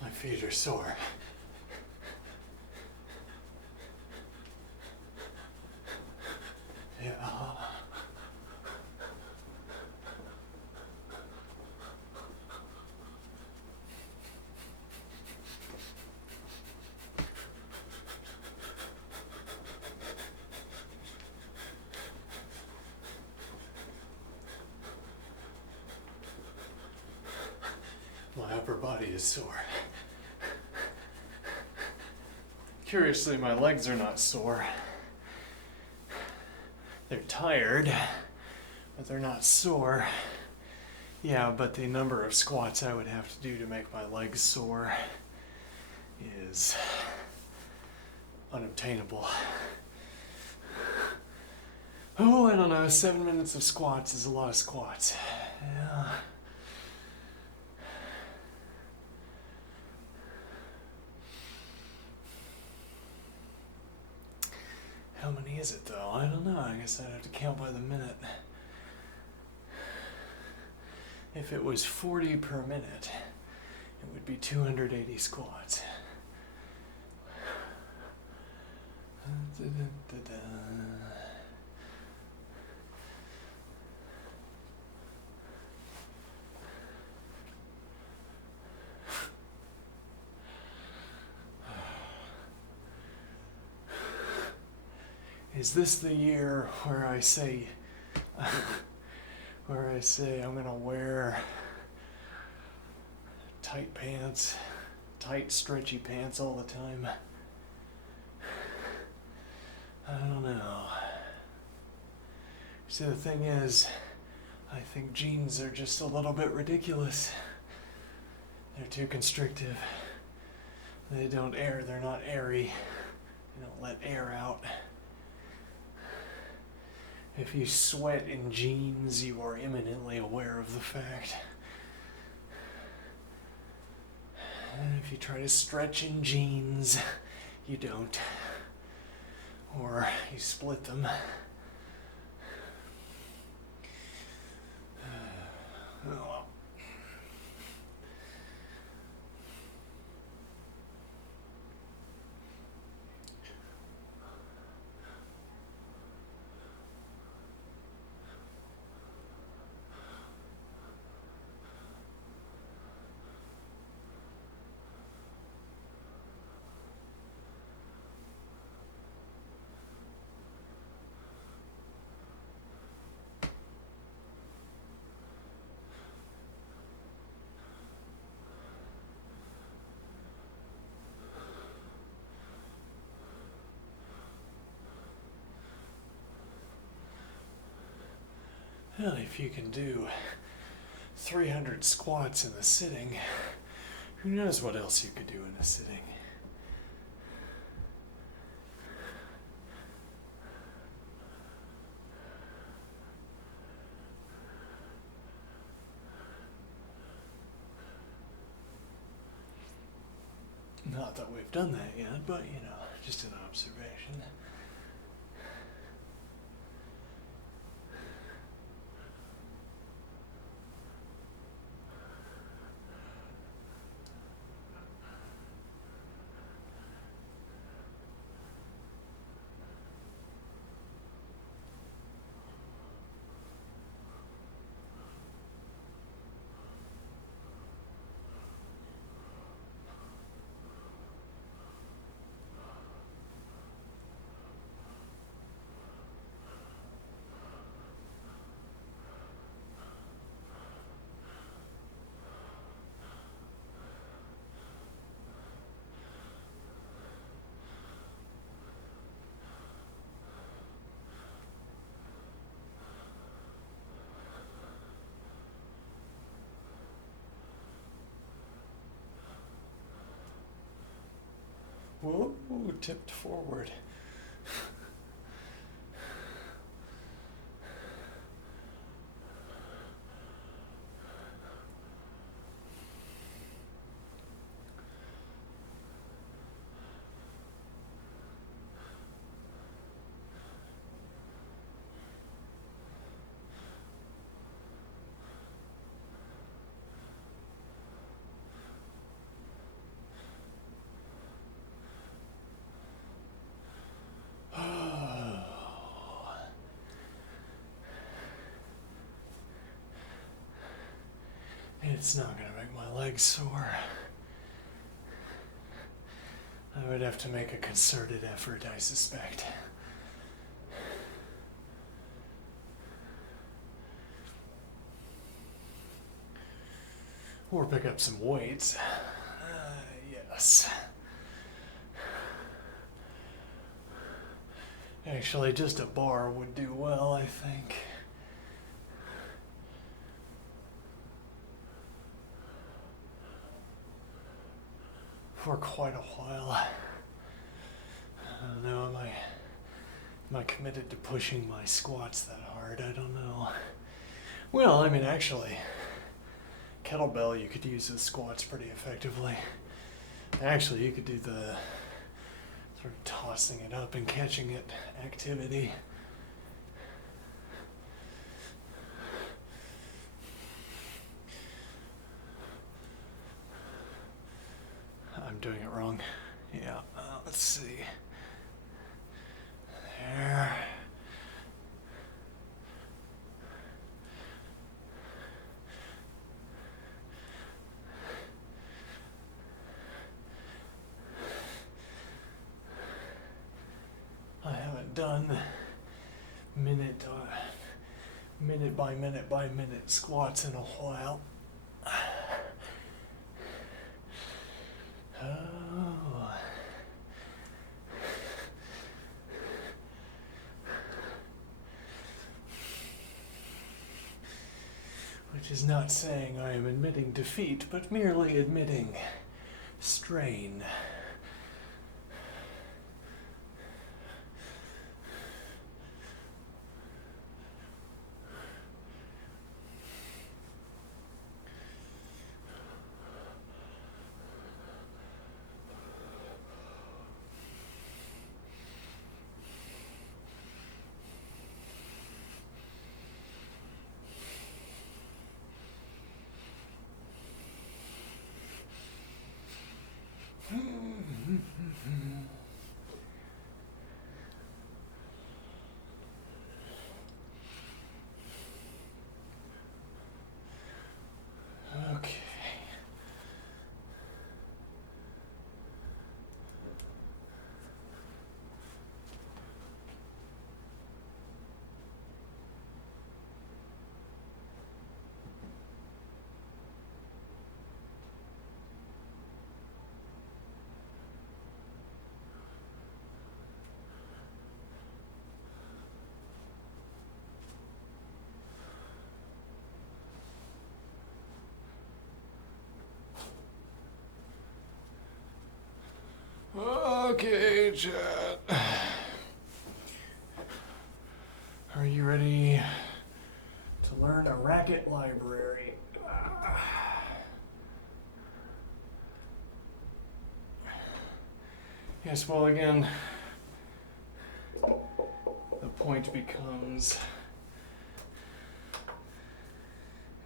My feet are sore. Yeah. My upper body is sore. Curiously, my legs are not sore. They're tired, but they're not sore. Yeah, but the number of squats I would have to do to make my legs sore is unobtainable. Oh, I don't know, 7 minutes of squats is a lot of squats. Yeah. How many is it though? I don't know. I guess I'd have to count by the minute. If it was 40 per minute, it would be 280 squats. Is this the year where I say I'm gonna wear tight pants, tight stretchy pants all the time? I don't know. See, the thing is, I think jeans are just a little bit ridiculous. They're too constrictive. They don't air, they're not airy. They don't let air out. If you sweat in jeans, you are imminently aware of the fact. And if you try to stretch in jeans, you don't. Or you split them. Oh well. Well, if you can do 300 squats in a sitting, who knows what else you could do in a sitting? Not that we've done that yet, but you know, just an observation. Whoa, tipped forward. It's not gonna make my legs sore. I would have to make a concerted effort, I suspect. Or pick up some weights. Yes. Actually, just a bar would do well, I think. For quite a while. I don't know, am I committed to pushing my squats that hard? I don't know. Well, I mean, actually, kettlebell you could use as squats pretty effectively. Actually, you could do the sort of tossing it up and catching it activity. I'm doing it wrong. Yeah, let's see. There. I haven't done minute by minute squats in a while. Oh. is not saying I am admitting defeat, but merely admitting strain. Okay. Okay, chat. Are you ready to learn a racket library? Yes, well, again, the point becomes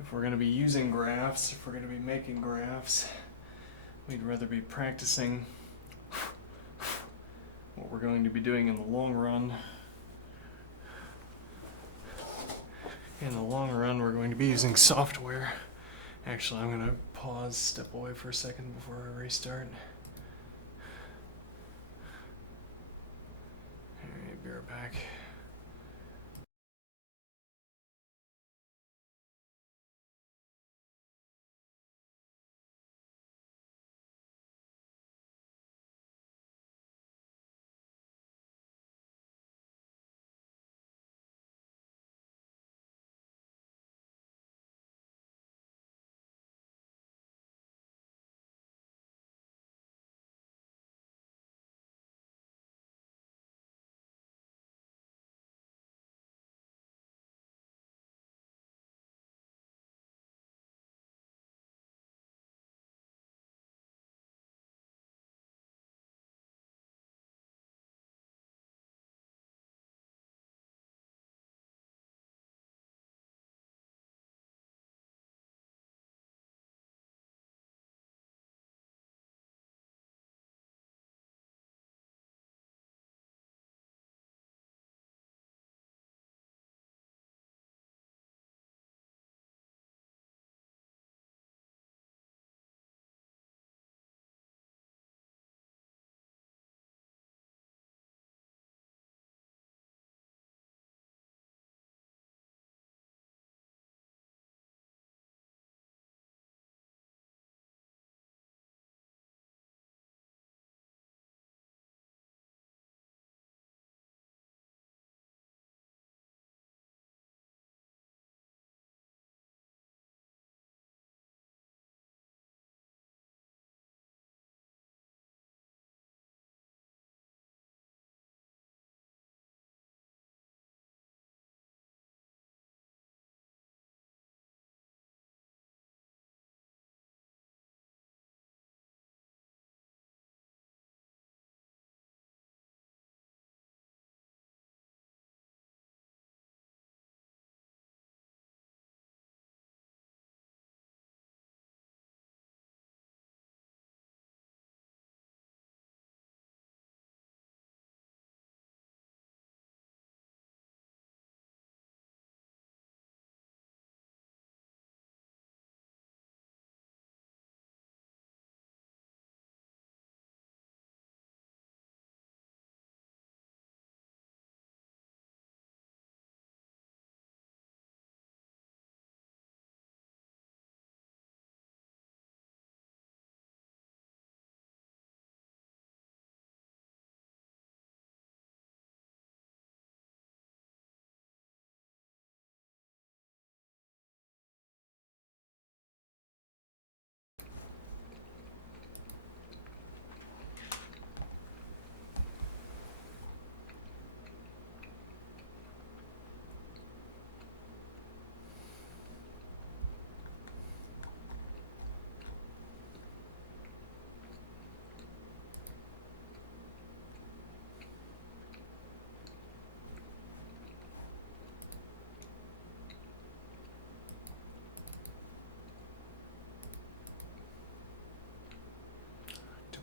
if we're going to be using graphs, if we're going to be making graphs, we'd rather be practicing what we're going to be doing in the long run. In the long run, we're going to be using software. Actually, I'm going to pause, step away for a second before I restart. Alright, be right back.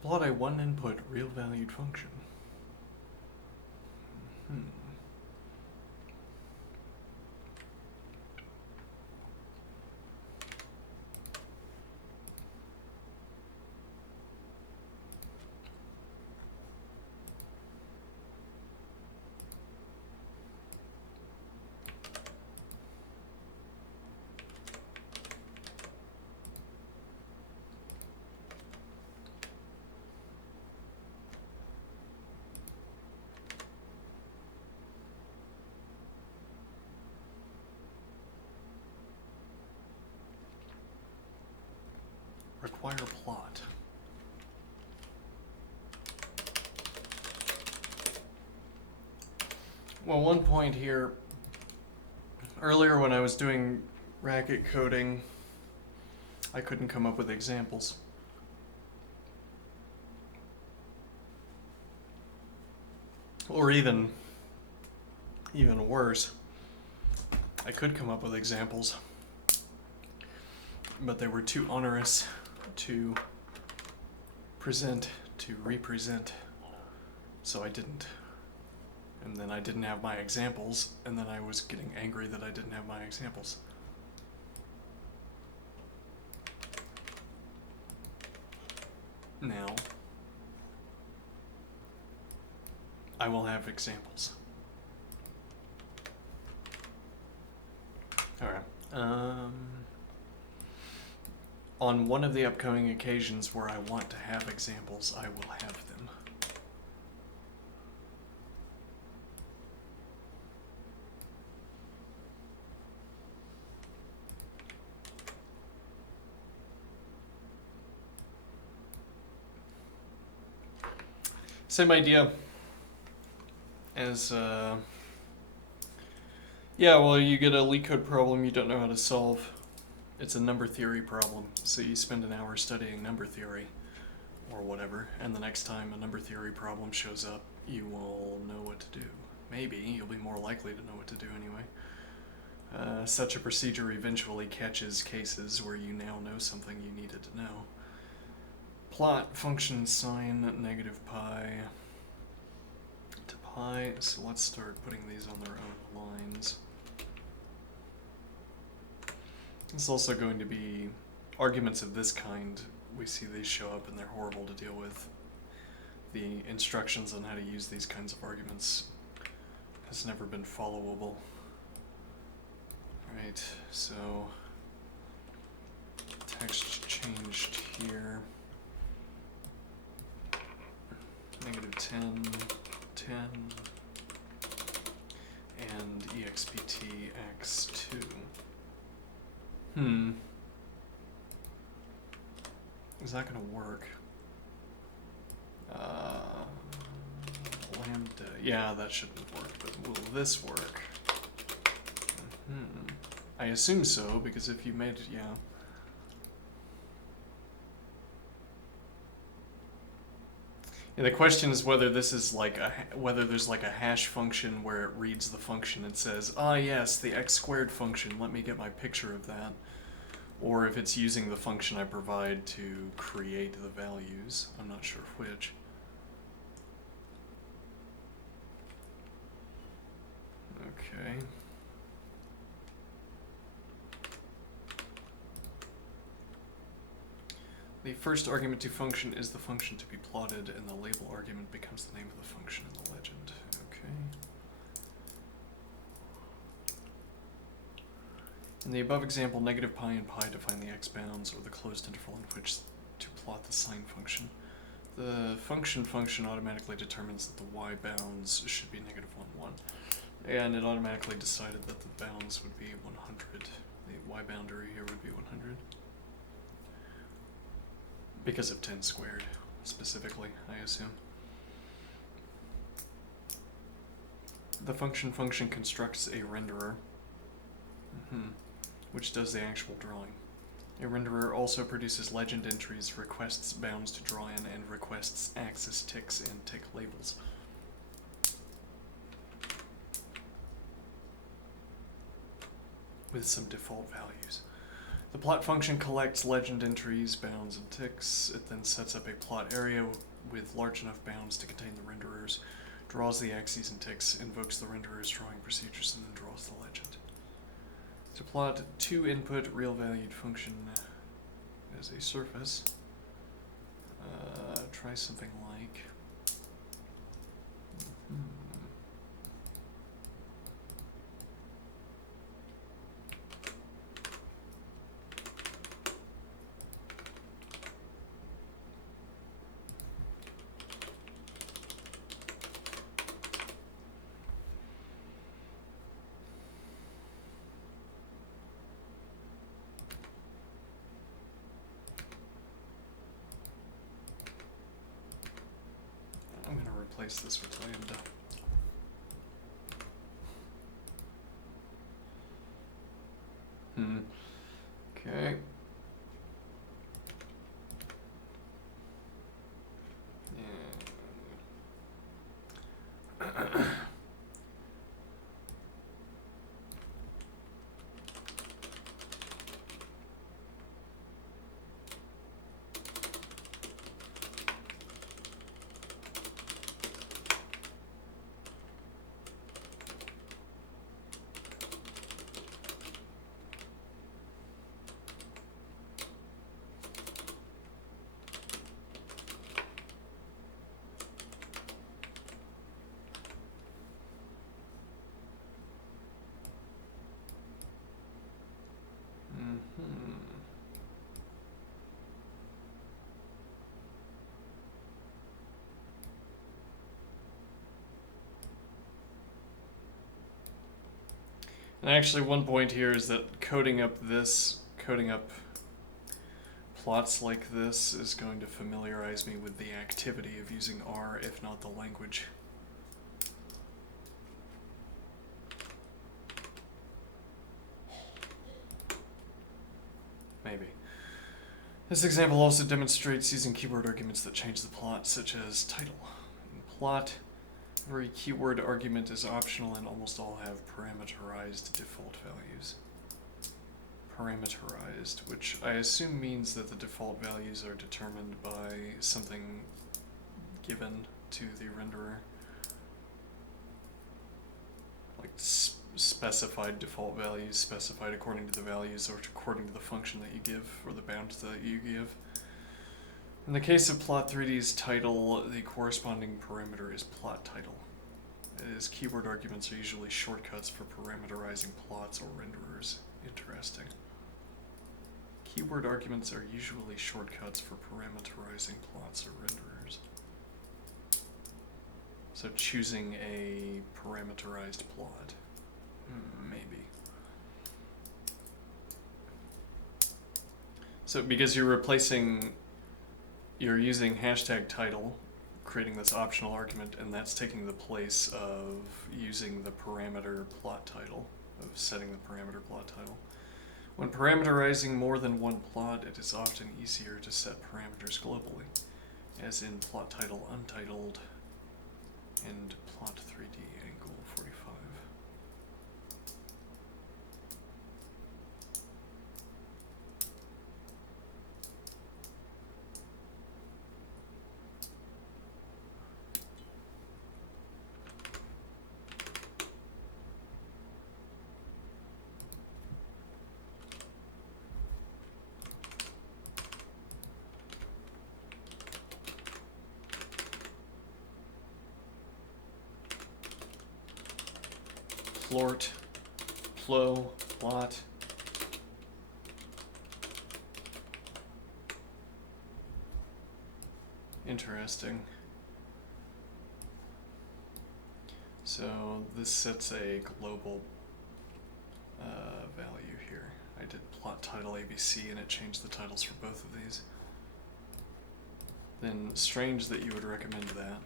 plot a one-input real-valued function. Require plot. Well, one point here, earlier when I was doing racket coding, I couldn't come up with examples. Or even worse, I could come up with examples, but they were too onerous to represent, so I didn't. And then I didn't have my examples, and then I was getting angry that I didn't have my examples. Now, I will have examples. Alright. On one of the upcoming occasions where I want to have examples, I will have them. Same idea as, yeah, well, you get a LeetCode problem you don't know how to solve. It's a number theory problem, so you spend an hour studying number theory, or whatever, and the next time a number theory problem shows up, you will know what to do. Maybe, you'll be more likely to know what to do anyway. Such a procedure eventually catches cases where you now know something you needed to know. Plot function sine negative pi to pi, so let's start putting these on their own lines. It's also going to be arguments of this kind. We see these show up and they're horrible to deal with. The instructions on how to use these kinds of arguments has never been followable. Right, so text changed here. Negative 10, 10, and expt x2. Is that going to work? Lambda, yeah, that shouldn't work, but will this work? I assume so, because if you made it, yeah. Yeah, the question is whether this is like whether there's like a hash function where it reads the function and says, ah yes, the x squared function, let me get my picture of that. Or if it's using the function I provide to create the values. I'm not sure which. Okay. The first argument to function is the function to be plotted, and the label argument becomes the name of the function in the legend. Okay. In the above example, negative pi and pi define the x bounds, or the closed interval in which to plot the sine function. The function automatically determines that the y bounds should be negative 1, 1. And it automatically decided that the bounds would be 100. The y boundary here would be 100. Because of 10 squared, specifically, I assume. The function constructs a renderer, which does the actual drawing. A renderer also produces legend entries, requests bounds to draw in, and requests axis ticks and tick labels. With some default values. The plot function collects legend entries, bounds, and ticks. It then sets up a plot area with large enough bounds to contain the renderers, draws the axes and ticks, invokes the renderers drawing procedures, and then draws the legend. To plot 2-input real-valued function as a surface, try something like... I'm going to replace this with lambda. Okay. And actually, one point here is that coding up plots like this is going to familiarize me with the activity of using R, if not the language. Maybe. This example also demonstrates using keyword arguments that change the plot, such as title. In plot, every keyword argument is optional and almost all have parameterized default values. Parameterized, which I assume means that the default values are determined by something given to the renderer. Like specified default values, specified according to the values or according to the function that you give, or the bounds that you give. In the case of plot 3D's title, the corresponding parameter is plot title. As keyword arguments are usually shortcuts for parameterizing plots or renderers. Interesting. Keyword arguments are usually shortcuts for parameterizing plots or renderers. So choosing a parameterized plot. Maybe. So because you're using hashtag title, creating this optional argument, and that's taking the place of using the parameter plot title, of setting the parameter plot title. When parameterizing more than one plot, it is often easier to set parameters globally, as in plot title untitled and plot 3D angle 45. Plort, plo, plot. Interesting. So this sets a global value here. I did plot title ABC and it changed the titles for both of these. Then strange that you would recommend that.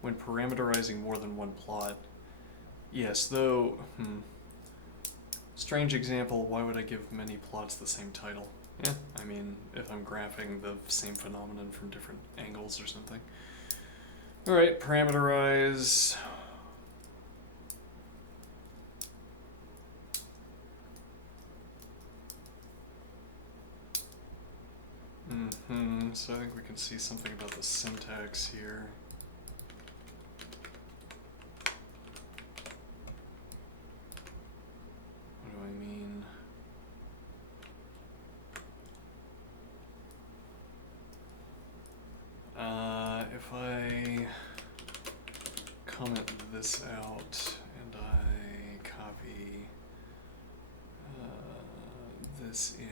When parameterizing more than one plot, yes, though, strange example, why would I give many plots the same title? Yeah, I mean, if I'm graphing the same phenomenon from different angles or something. Alright, parameterize. so I think we can see something about the syntax here. What do I mean? If I comment this out and I copy this in,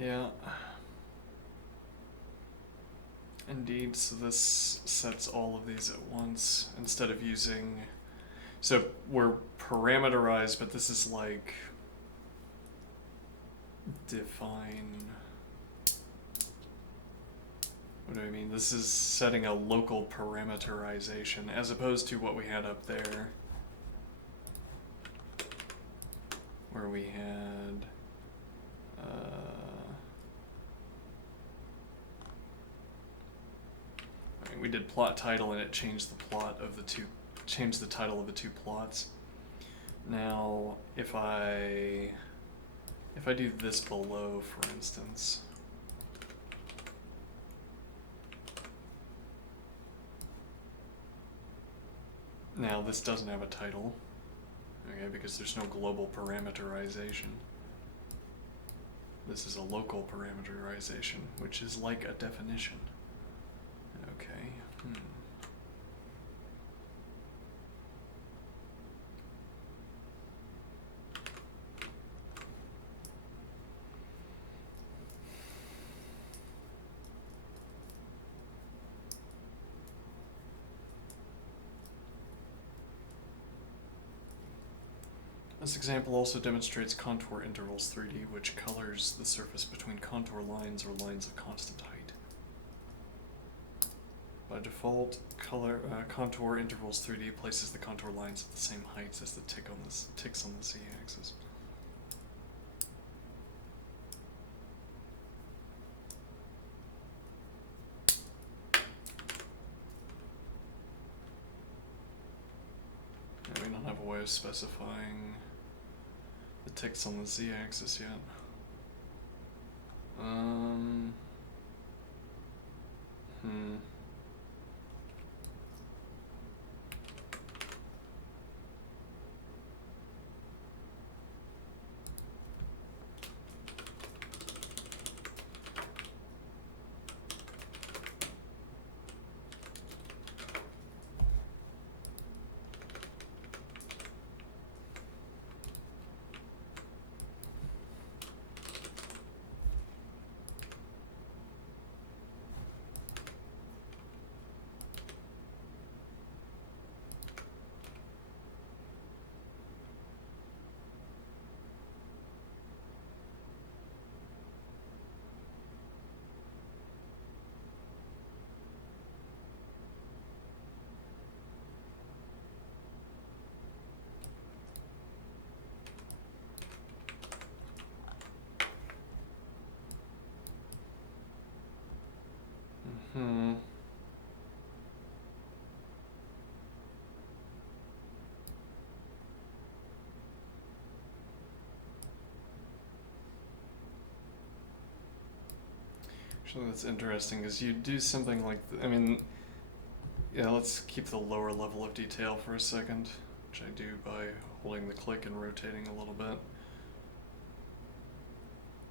yeah. Indeed, so this sets all of these at once instead of using, so we're parameterized, but this is like define, what do I mean? This is setting a local parameterization as opposed to what we had up there, where we had we did plot title and it changed the plot of the two, changed the title of the two plots. Now, if I do this below, for instance, now this doesn't have a title, okay, because there's no global parameterization. This is a local parameterization, which is like a definition. Okay. This example also demonstrates contour intervals 3D, which colors the surface between contour lines or lines of constant height. By default, contour intervals 3D places the contour lines at the same heights as the ticks on the z-axis. Yeah, we don't have a way of specifying the ticks on the z-axis yet. Actually, that's interesting, because you do something like, yeah, let's keep the lower level of detail for a second, which I do by holding the click and rotating a little bit.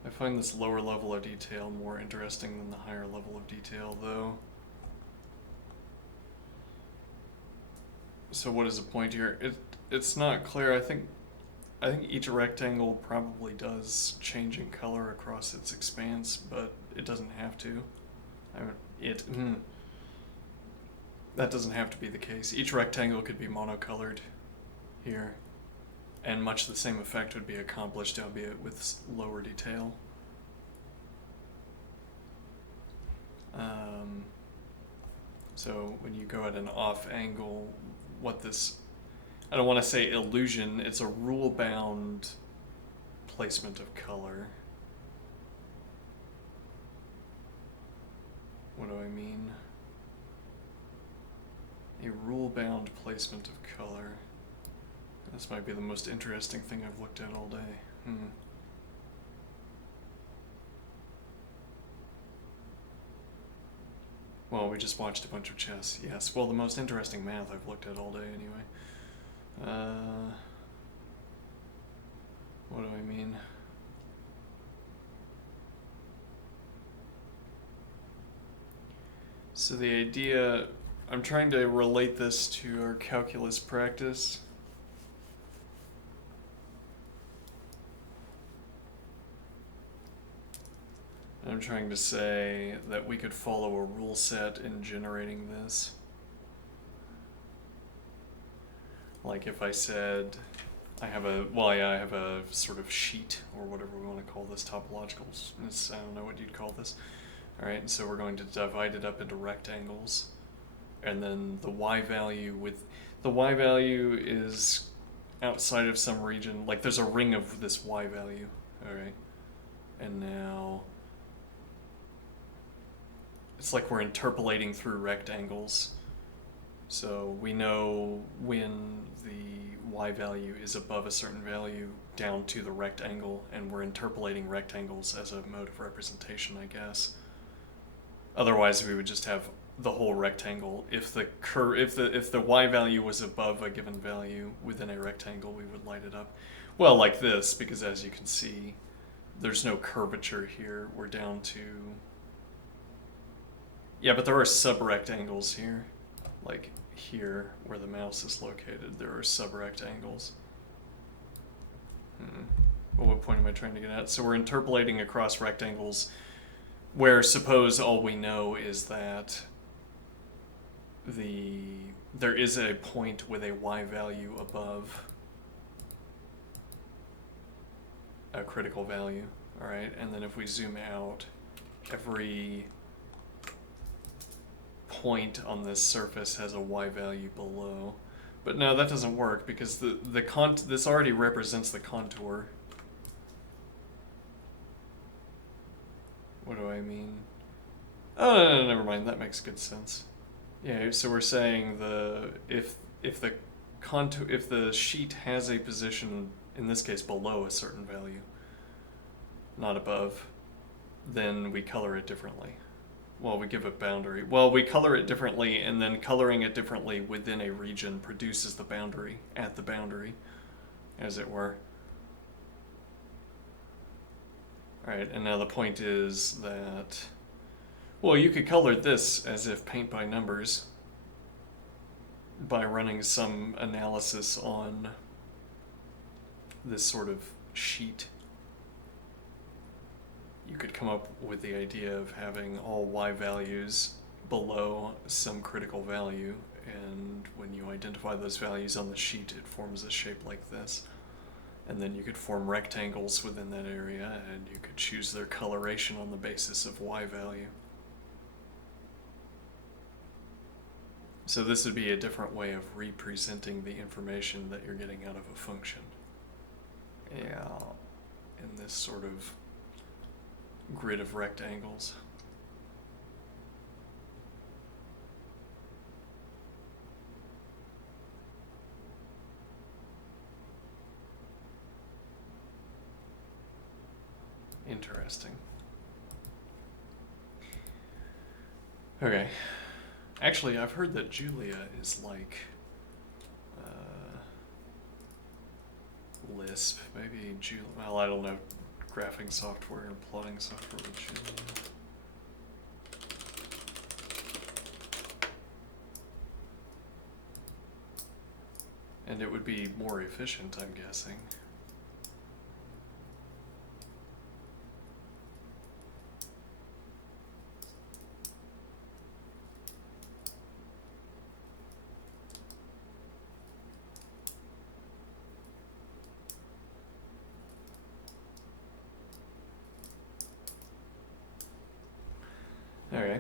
I find this lower level of detail more interesting than the higher level of detail, though. So what is the point here? It's not clear. I think each rectangle probably does change in color across its expanse, but it doesn't have to. That doesn't have to be the case. Each rectangle could be monocolored here, and much the same effect would be accomplished, albeit with lower detail. So when you go at an off angle, what this, I don't want to say illusion, it's a rule bound placement of color. What do I mean? A rule bound placement of color. This might be the most interesting thing I've looked at all day. Well, we just watched a bunch of chess. Yes, well, the most interesting math I've looked at all day anyway. What do I mean? So the idea, I'm trying to relate this to our calculus practice. I'm trying to say that we could follow a rule set in generating this. Like if I said, I have a sort of sheet, or whatever we want to call this, topological, I don't know what you'd call this. All right, so we're going to divide it up into rectangles, and then the y value is outside of some region, like there's a ring of this y value, all right? And now it's like we're interpolating through rectangles. So we know when the y value is above a certain value down to the rectangle, and we're interpolating rectangles as a mode of representation, I guess. Otherwise, we would just have the whole rectangle. If the y value was above a given value within a rectangle, we would light it up. Well, like this, because as you can see, there's no curvature here. We're down to... Yeah, but there are subrectangles here. Like here, where the mouse is located, there are subrectangles. Well, what point am I trying to get at? So we're interpolating across rectangles where suppose all we know is that there is a point with a y value above a critical value, all right? And then if we zoom out, every point on this surface has a y value below. But no, that doesn't work because this already represents the contour. What do I mean? Oh, no, never mind. That makes good sense. Yeah, so we're saying if the sheet has a position, in this case below a certain value, not above, then we color it differently. Well, we give a boundary. Well, we color it differently, and then coloring it differently within a region produces the boundary at the boundary, as it were. Alright, and now the point is that, well, you could color this as if paint by numbers by running some analysis on this sort of sheet. You could come up with the idea of having all y values below some critical value, and when you identify those values on the sheet, it forms a shape like this. And then you could form rectangles within that area, and you could choose their coloration on the basis of y value. So this would be a different way of representing the information that you're getting out of a function. Yeah, in this sort of grid of rectangles. Interesting. Okay. Actually, I've heard that Julia is like Lisp. Maybe Julia. Well, I don't know graphing software and plotting software with Julia. And it would be more efficient, I'm guessing. Okay.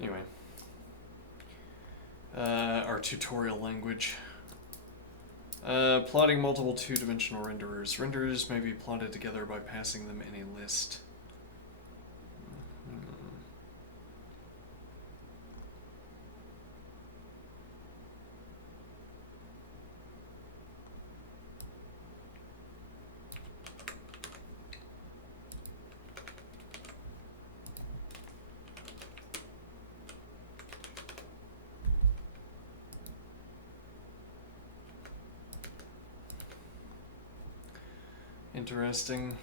Anyway, our tutorial language. Plotting multiple two-dimensional renderers. Renderers may be plotted together by passing them in a list. Interesting.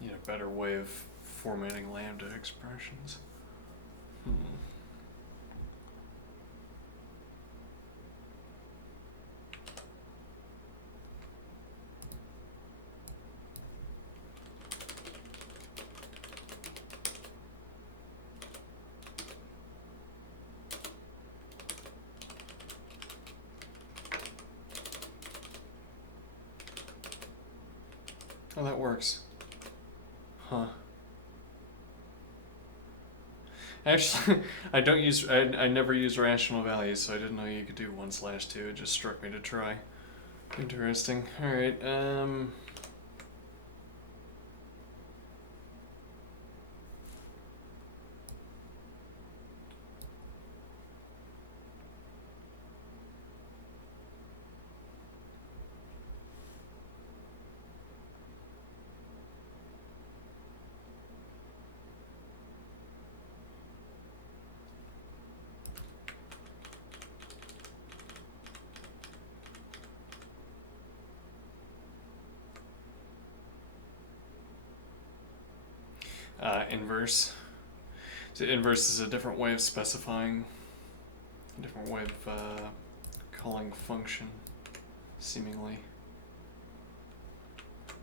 Need a better way of formatting lambda expressions. Oh, that works. Huh. Actually, I never use rational values, so I didn't know you could do 1/2. It just struck me to try. Interesting. Alright, inverse. So inverse is a different way of specifying, a different way of calling function, seemingly.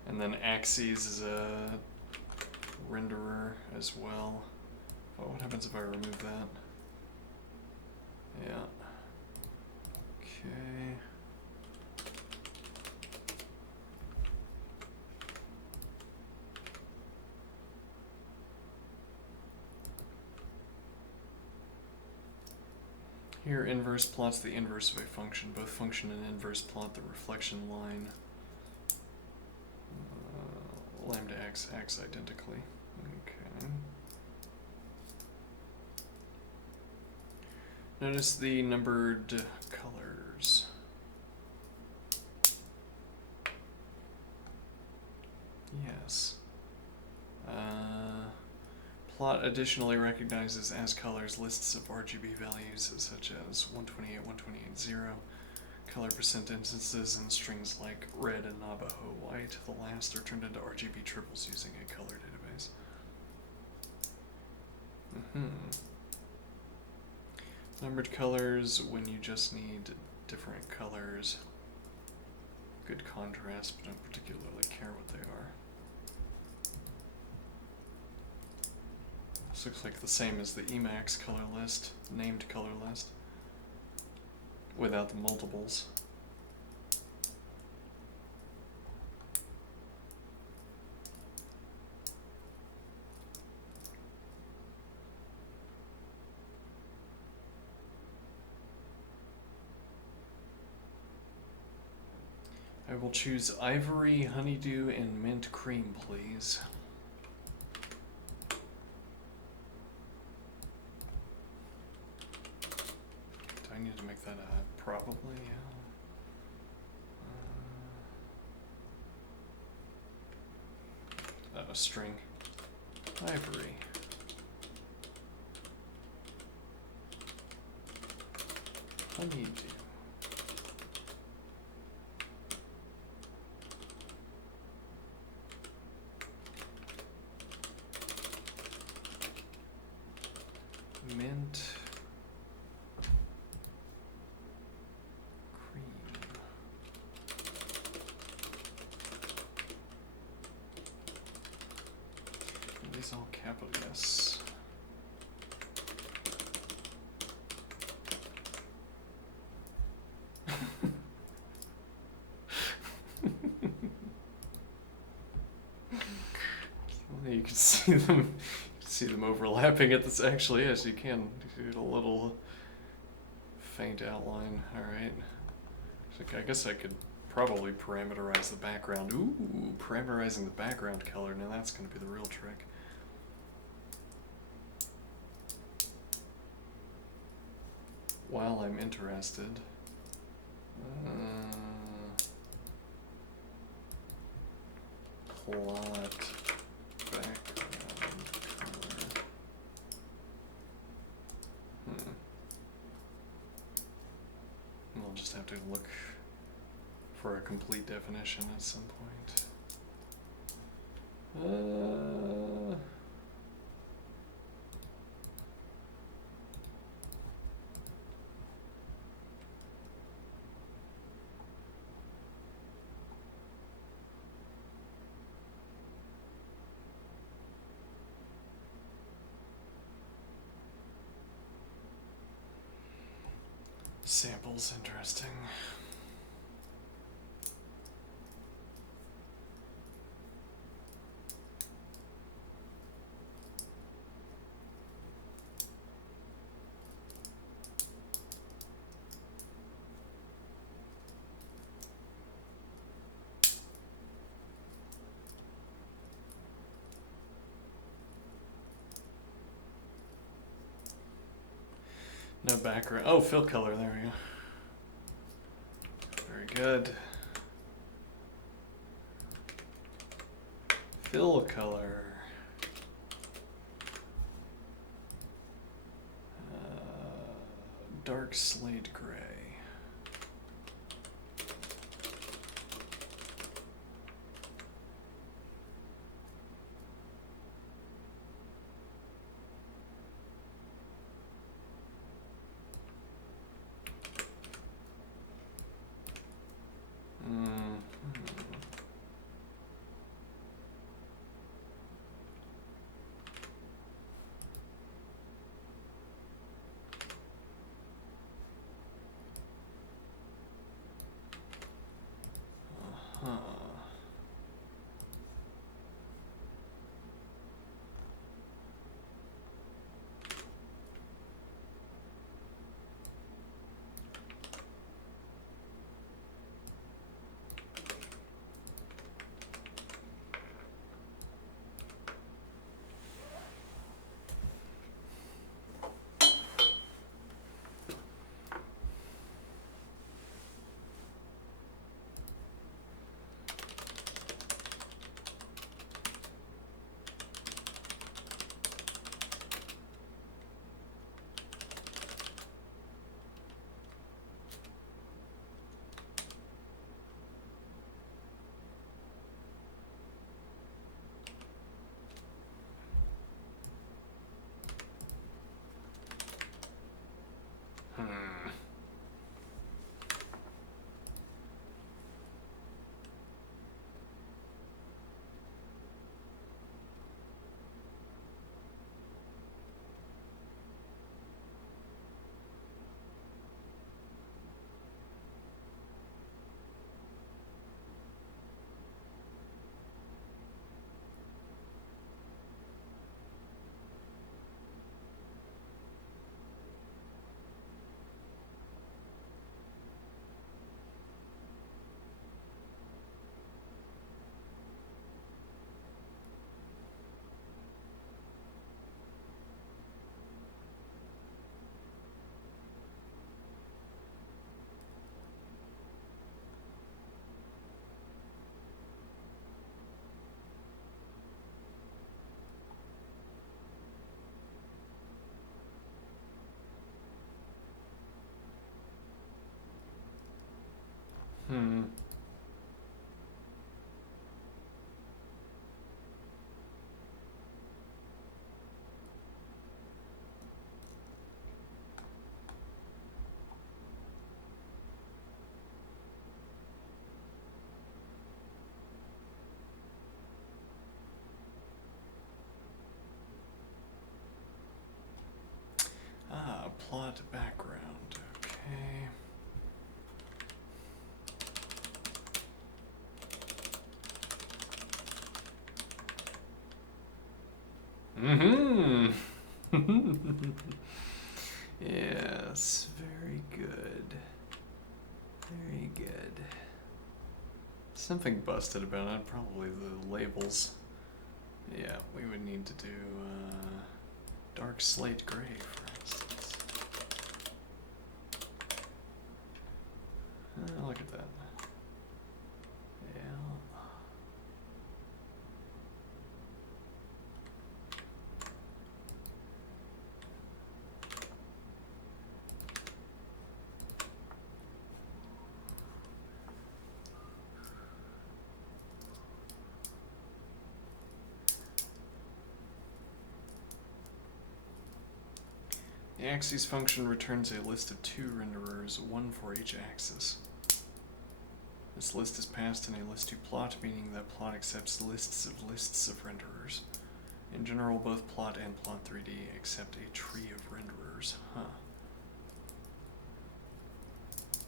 And then axes is a renderer as well. Oh, what happens if I remove that? Yeah. Okay. Here, inverse plots the inverse of a function. Both function and inverse plot the reflection line. Lambda x acts identically. Okay. Notice the numbered colors. Yes. Plot additionally recognizes as colors lists of RGB values such as 128, 128.0, color percent instances, and strings like red and Navajo white. The last are turned into RGB triples using a color database. Numbered colors when you just need different colors. Good contrast, but don't particularly care what they are. This looks like the same as the Emacs color list, named color list, without the multiples. I I will choose ivory, honeydew, and mint cream, please. Do I need to make that a probably? A string. Ivory. Honeydew. Mint cream. Are these all capital S? You can see them. You can see them overlapping at this. Actually, yes, you can do a little faint outline. All right. So I guess I could probably parameterize the background. Ooh, parameterizing the background color. Now that's going to be the real trick. While I'm interested. Plot background color. We'll just have to look for a complete definition at some point. Samples, interesting. No background. Oh, fill color. There we go. Very good. Fill color. Dark slate gray. Mm-hmm. Yes, very good. Very good. Something busted about it, probably the labels. Yeah, we would need to do dark slate gray, for instance. Look at that. Yeah. The axes function returns a list of 2 renderers, 1 for each axis. This list is passed in a list2plot, meaning that plot accepts lists of renderers. In general, both plot and plot3D accept a tree of renderers.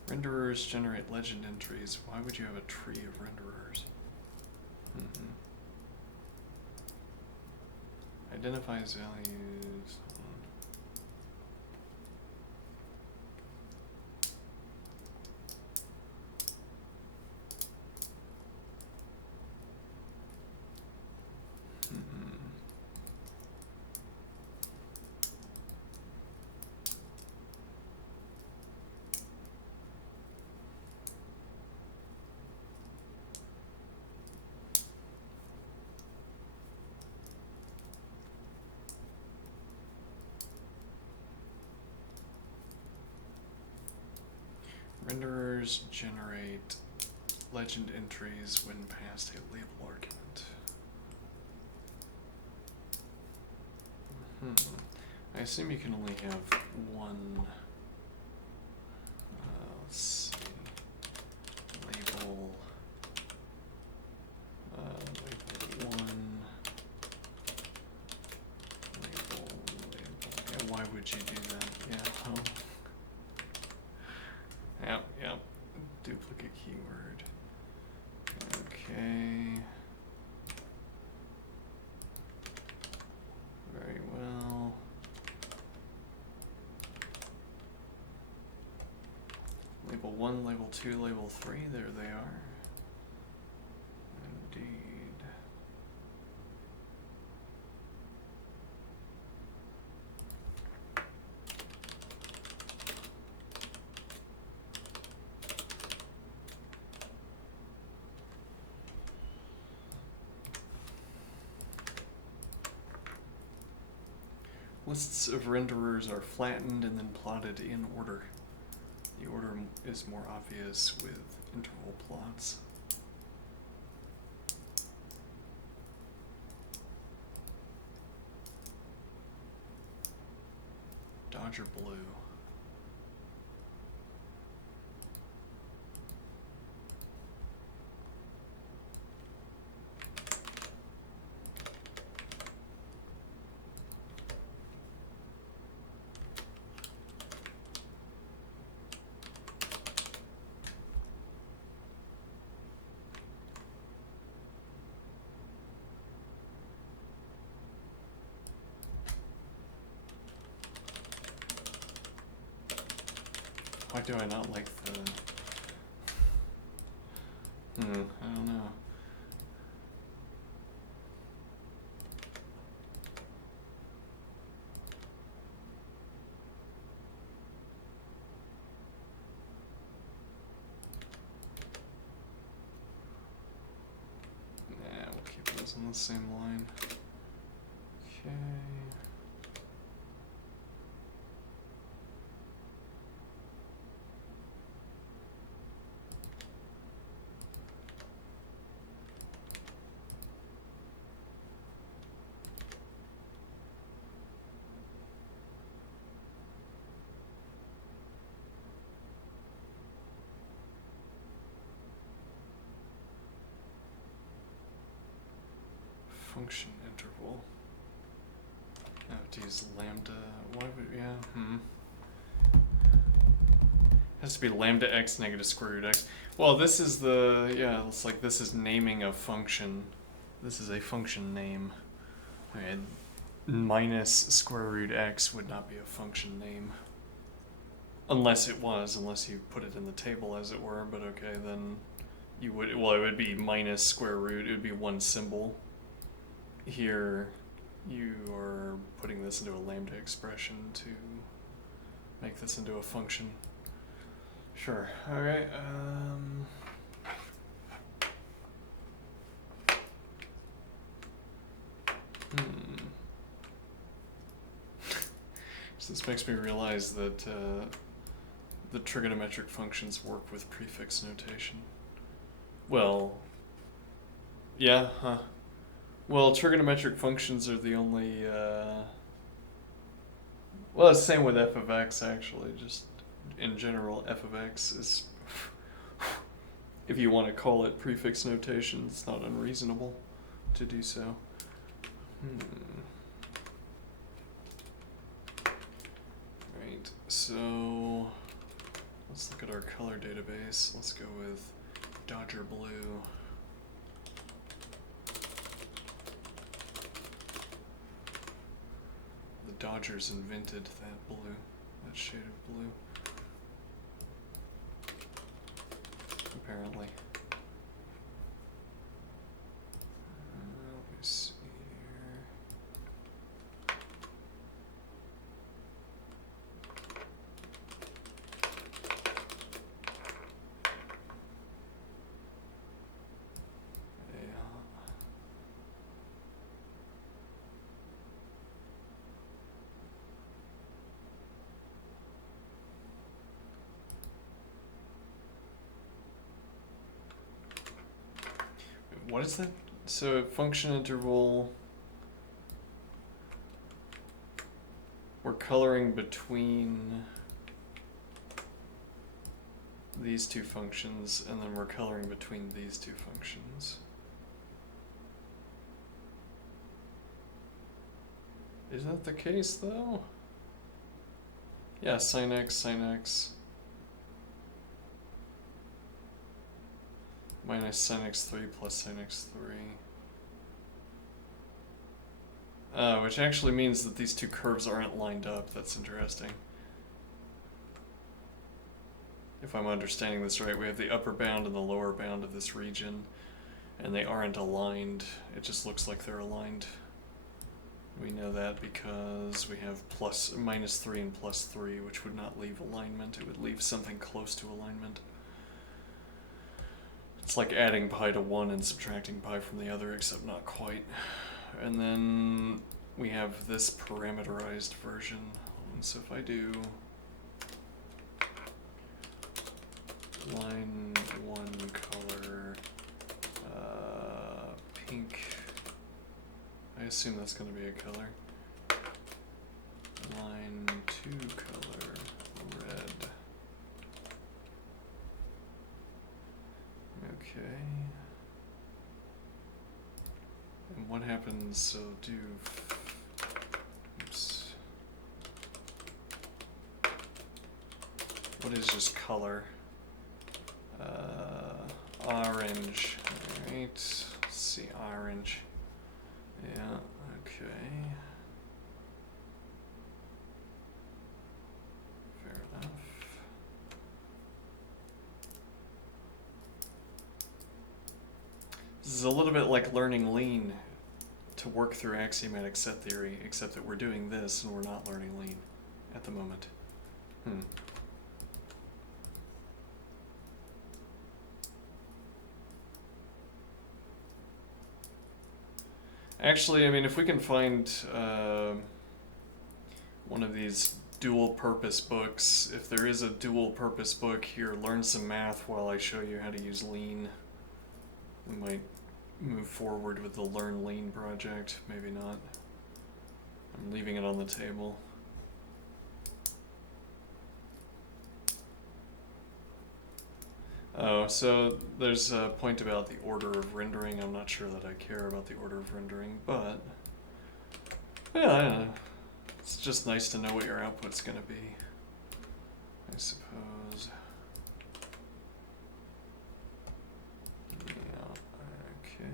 Renderers generate legend entries. Why would you have a tree of renderers? Identifies values. Renderers generate legend entries when passed a label argument. I assume you can only have one. Let's see. Label. Label 1. Label. Yeah, why would you do that? Yeah, Yep. Duplicate keyword. Okay. Very well. Label 1, label 2, label 3, there they are. Indeed. Lists of renderers are flattened and then plotted in order. The order is more obvious with interval plots. Dodger blue. Why do I not like the... I don't know. Yeah, we'll keep those on the same line. Okay. Function interval. I have to use lambda. Why would Has to be lambda x negative square root x. Well, this is it's like this is naming a function. This is a function name. Okay. minus square root x would not be a function name. Unless it was, unless you put it in the table as it were, but okay, then you would, well, it would be minus square root, it would be one symbol. Here, you are putting this into a lambda expression to make this into a function. Sure, alright, So this makes me realize that the trigonometric functions work with prefix notation. Well, yeah, huh. Well, trigonometric functions are the only, well, it's the same with f of x, actually. Just in general, f of x is, if you want to call it prefix notation, it's not unreasonable to do so. Right, so let's look at our color database. Let's go with Dodger Blue. The Dodgers invented that blue, that shade of blue. Apparently. Let me see here. What is that? So function interval, we're coloring between these two functions, and then we're coloring between these two functions. Is that the case though? Yeah, sin x minus sin x3 plus sin x3. Which actually means that these two curves aren't lined up. That's interesting. If I'm understanding this right, we have the upper bound and the lower bound of this region, and they aren't aligned. It just looks like they're aligned. We know that because we have -3 and +3, which would not leave alignment. It would leave something close to alignment. It's like adding pi to one and subtracting pi from the other, except not quite. And then we have this parameterized version. And so if I do line 1 color pink, I assume that's going to be a color. Line 2 color red. Okay. And what happens, so oops. What is just color? Orange, alright, let's see, orange. Yeah, okay. Fair enough. This is a little bit like learning lean to work through axiomatic set theory, except that we're doing this and we're not learning lean at the moment. Actually, I mean, if we can find one of these dual-purpose books, if there is a dual-purpose book here, learn some math while I show you how to use lean. We might move forward with the Learn Lean project, maybe not. I'm leaving it on the table. Oh, so there's a point about the order of rendering. I'm not sure that I care about the order of rendering, but yeah, I don't know. It's just nice to know what your output's gonna be, I suppose. Yeah, okay.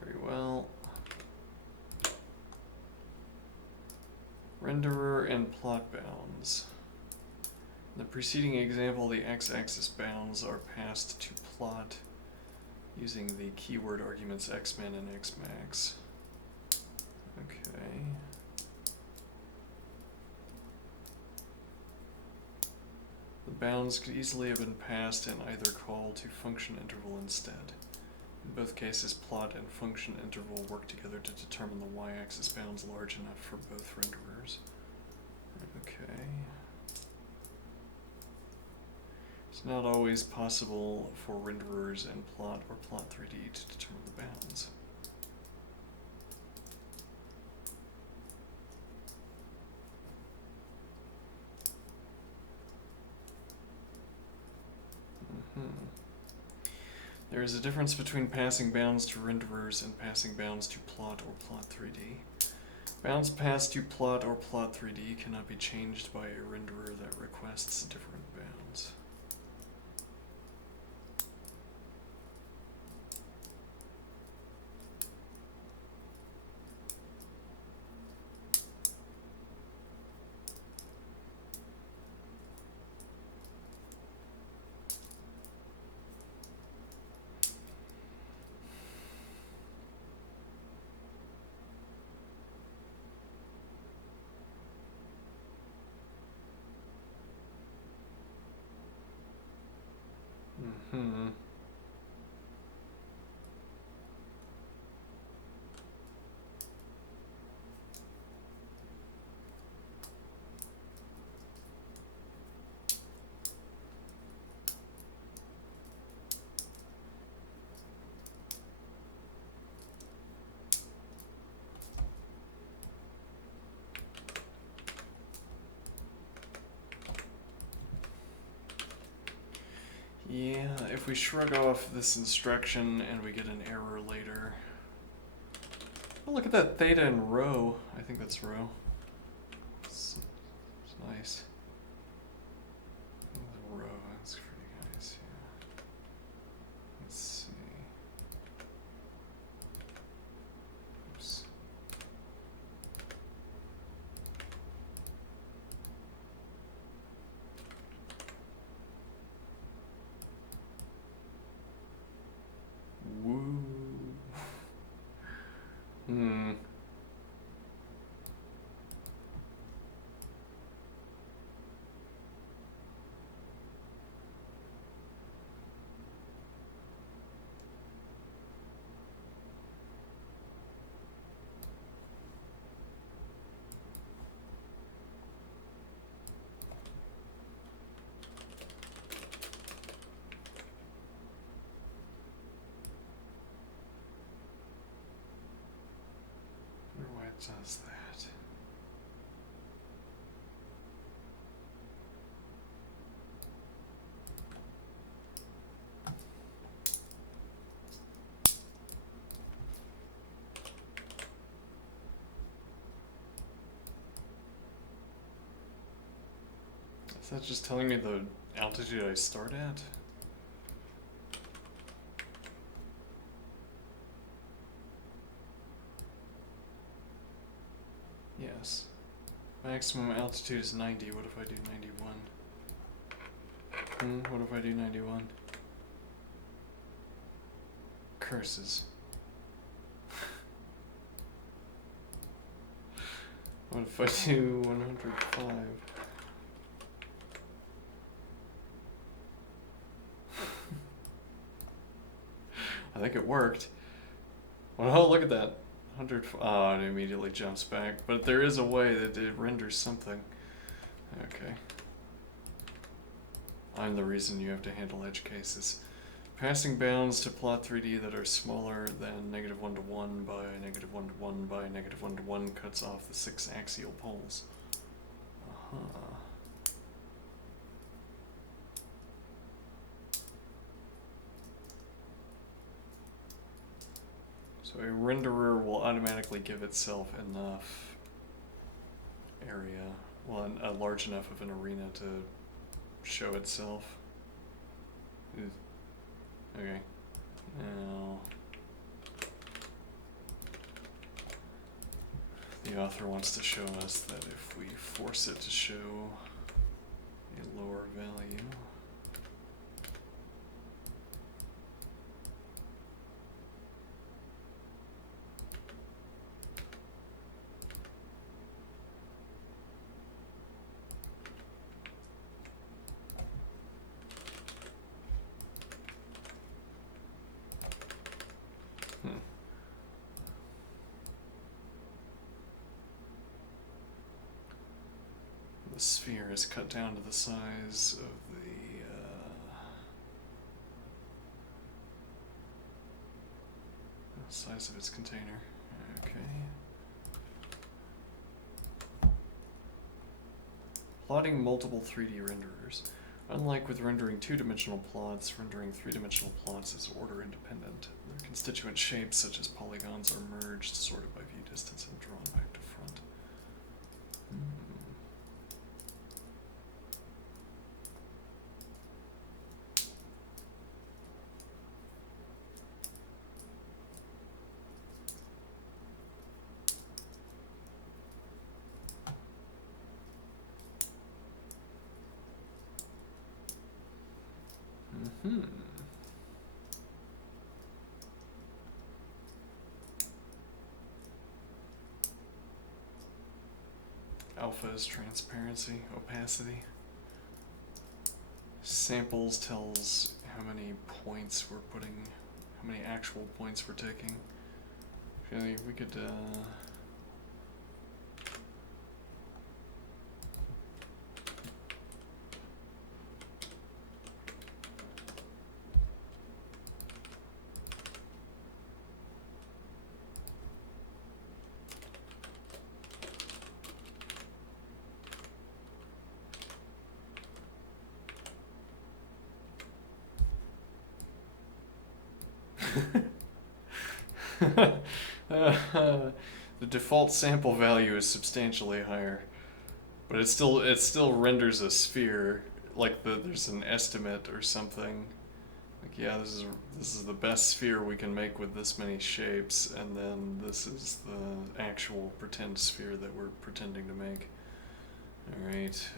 Very well. Renderer and plot bounds. In the preceding example, the x-axis bounds are passed to plot using the keyword arguments xmin and xmax. Okay. The bounds could easily have been passed and either call to function interval instead. In both cases, plot and function interval work together to determine the y-axis bounds large enough for both renderers. Okay. It's not always possible for renderers and plot or plot 3D to determine the bounds. There is a difference between passing bounds to renderers and passing bounds to plot or plot 3D. Bounds passed to plot or plot 3D cannot be changed by a renderer that requests different bounds. Mm-hmm. Yeah, if we shrug off this instruction and we get an error later. Oh, look at that theta in rho. I think that's rho. It's nice. Rho, that's pretty nice, yeah. Let's see. Oops. Woo. Why it does that. Is that just telling me the altitude I start at? Yes. Maximum altitude is 90. What if I do 91? What if I do 91? Curses. What if I do 105? I think it worked. Oh, look at that. 100. Oh, it immediately jumps back. But there is a way that it renders something. Okay. I'm the reason you have to handle edge cases. Passing bounds to plot 3D that are smaller than -1 to 1 by -1 to 1 by -1 to 1 cuts off the 6 axial poles. Uh-huh. So a renderer will automatically give itself enough area, well, large enough of an arena to show itself. Okay. Now, The author wants to show us that if we force it to show a lower value, the sphere is cut down to the size of the size of its container. Okay. Plotting multiple 3D renderers. Unlike with rendering two-dimensional plots, rendering three-dimensional plots is order independent. Their constituent shapes, such as polygons, are merged, sorted by view distance, and drawn back to front. Alpha is transparency, opacity. Samples tells how many points we're putting, how many actual points we're taking. Okay, we could the default sample value is substantially higher, but it still renders a sphere. Like there's an estimate or something. Like, yeah, this is the best sphere we can make with this many shapes, and then this is the actual pretend sphere that we're pretending to make. All right,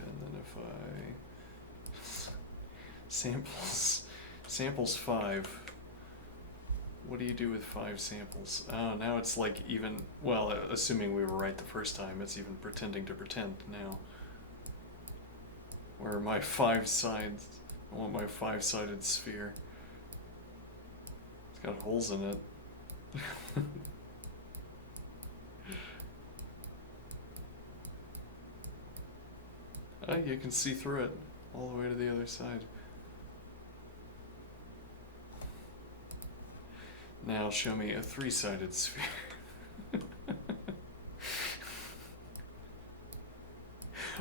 and then if I samples 5. What do you do with 5 samples? Oh, now it's like even, well, assuming we were right the first time, it's even pretending to pretend now. Where are my 5 sides? I want my 5-sided sphere. It's got holes in it. Oh, you can see through it all the way to the other side. Now show me a 3-sided sphere.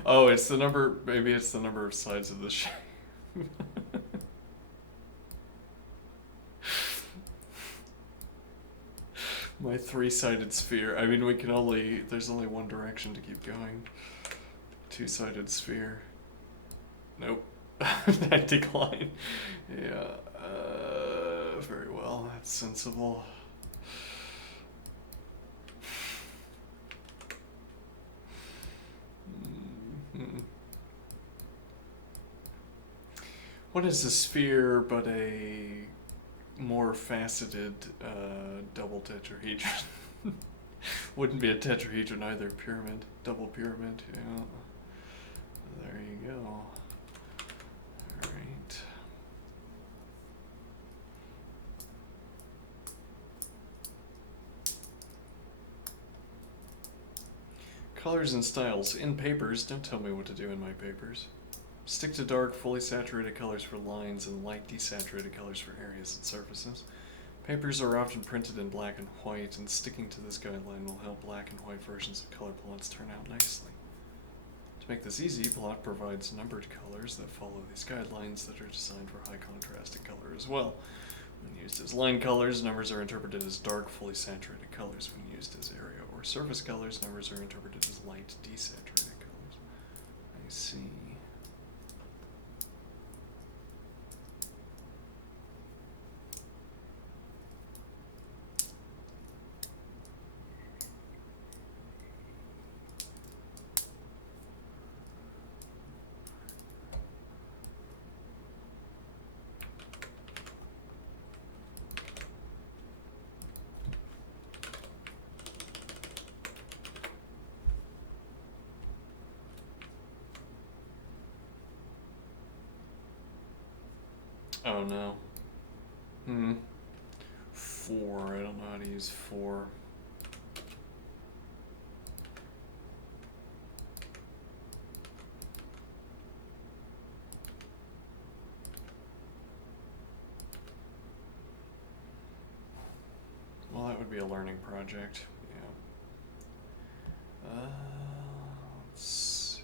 Oh, it's the number, maybe it's the number of sides of the shape. My 3-sided sphere. I mean, there's only one direction to keep going. 2-sided sphere. Nope. I decline. Yeah. Very well. That's sensible. What is a sphere but a more faceted double tetrahedron? Wouldn't be a tetrahedron either. Pyramid. Double pyramid. Yeah. There you go. Alright. Colors and styles. In papers, don't tell me what to do in my papers. Stick to dark, fully saturated colors for lines and light desaturated colors for areas and surfaces. Papers are often printed in black and white, and sticking to this guideline will help black and white versions of color plots turn out nicely. To make this easy, Plot provides numbered colors that follow these guidelines that are designed for high contrast in color as well. When used as line colors, numbers are interpreted as dark, fully saturated colors. When used as area or surface colors, numbers are interpreted as light, desaturated colors. I see. Oh no. 4. I don't know how to use 4. Well, that would be a learning project. Yeah. Let's see.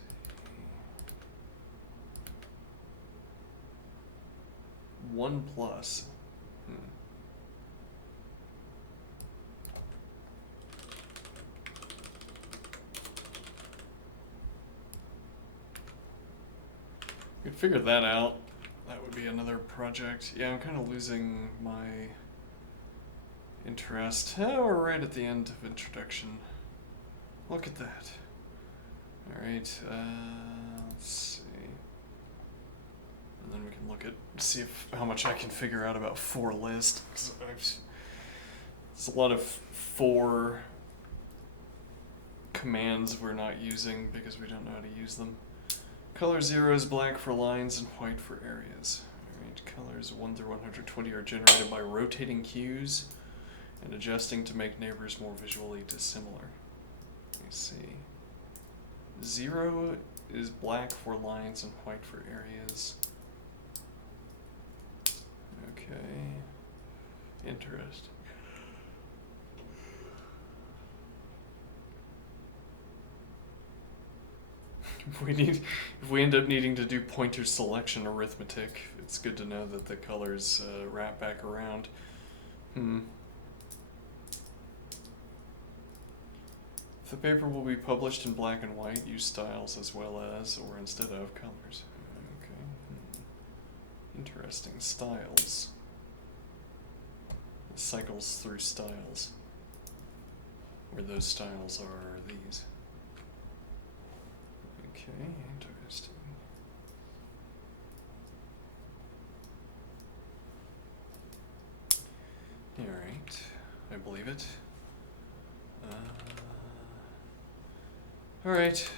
1 plus. Could figure that out. That would be another project. Yeah, I'm kind of losing my interest. Oh, we're right at the end of introduction. Look at that. Alright, let's see. And then we can look at, see if how much I can figure out about for list. There's a lot of for commands we're not using because we don't know how to use them. Color 0 is black for lines and white for areas. Alright, colors 1 through 120 are generated by rotating hues and adjusting to make neighbors more visually dissimilar. Let me see. 0 is black for lines and white for areas. Okay. Interesting. If we end up needing to do pointer selection arithmetic, it's good to know that the colors wrap back around. If the paper will be published in black and white, use styles as well as or instead of colors. Okay. Interesting. Styles. It cycles through styles. Where those styles are these. Okay, interesting. Alright, I believe it. Alright.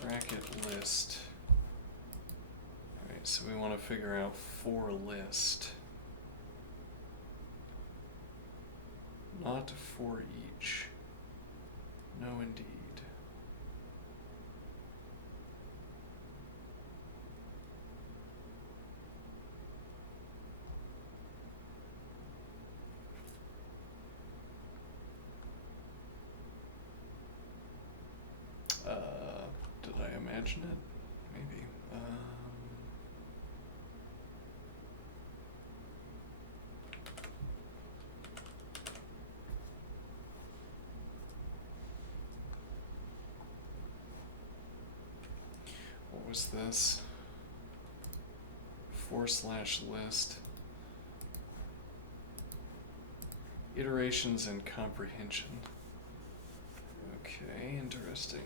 Bracket list. Alright, so we want to figure out for list. Not for each. No, indeed. Did I imagine it? Maybe. What was this? /list. Iterations and comprehension. Okay, interesting.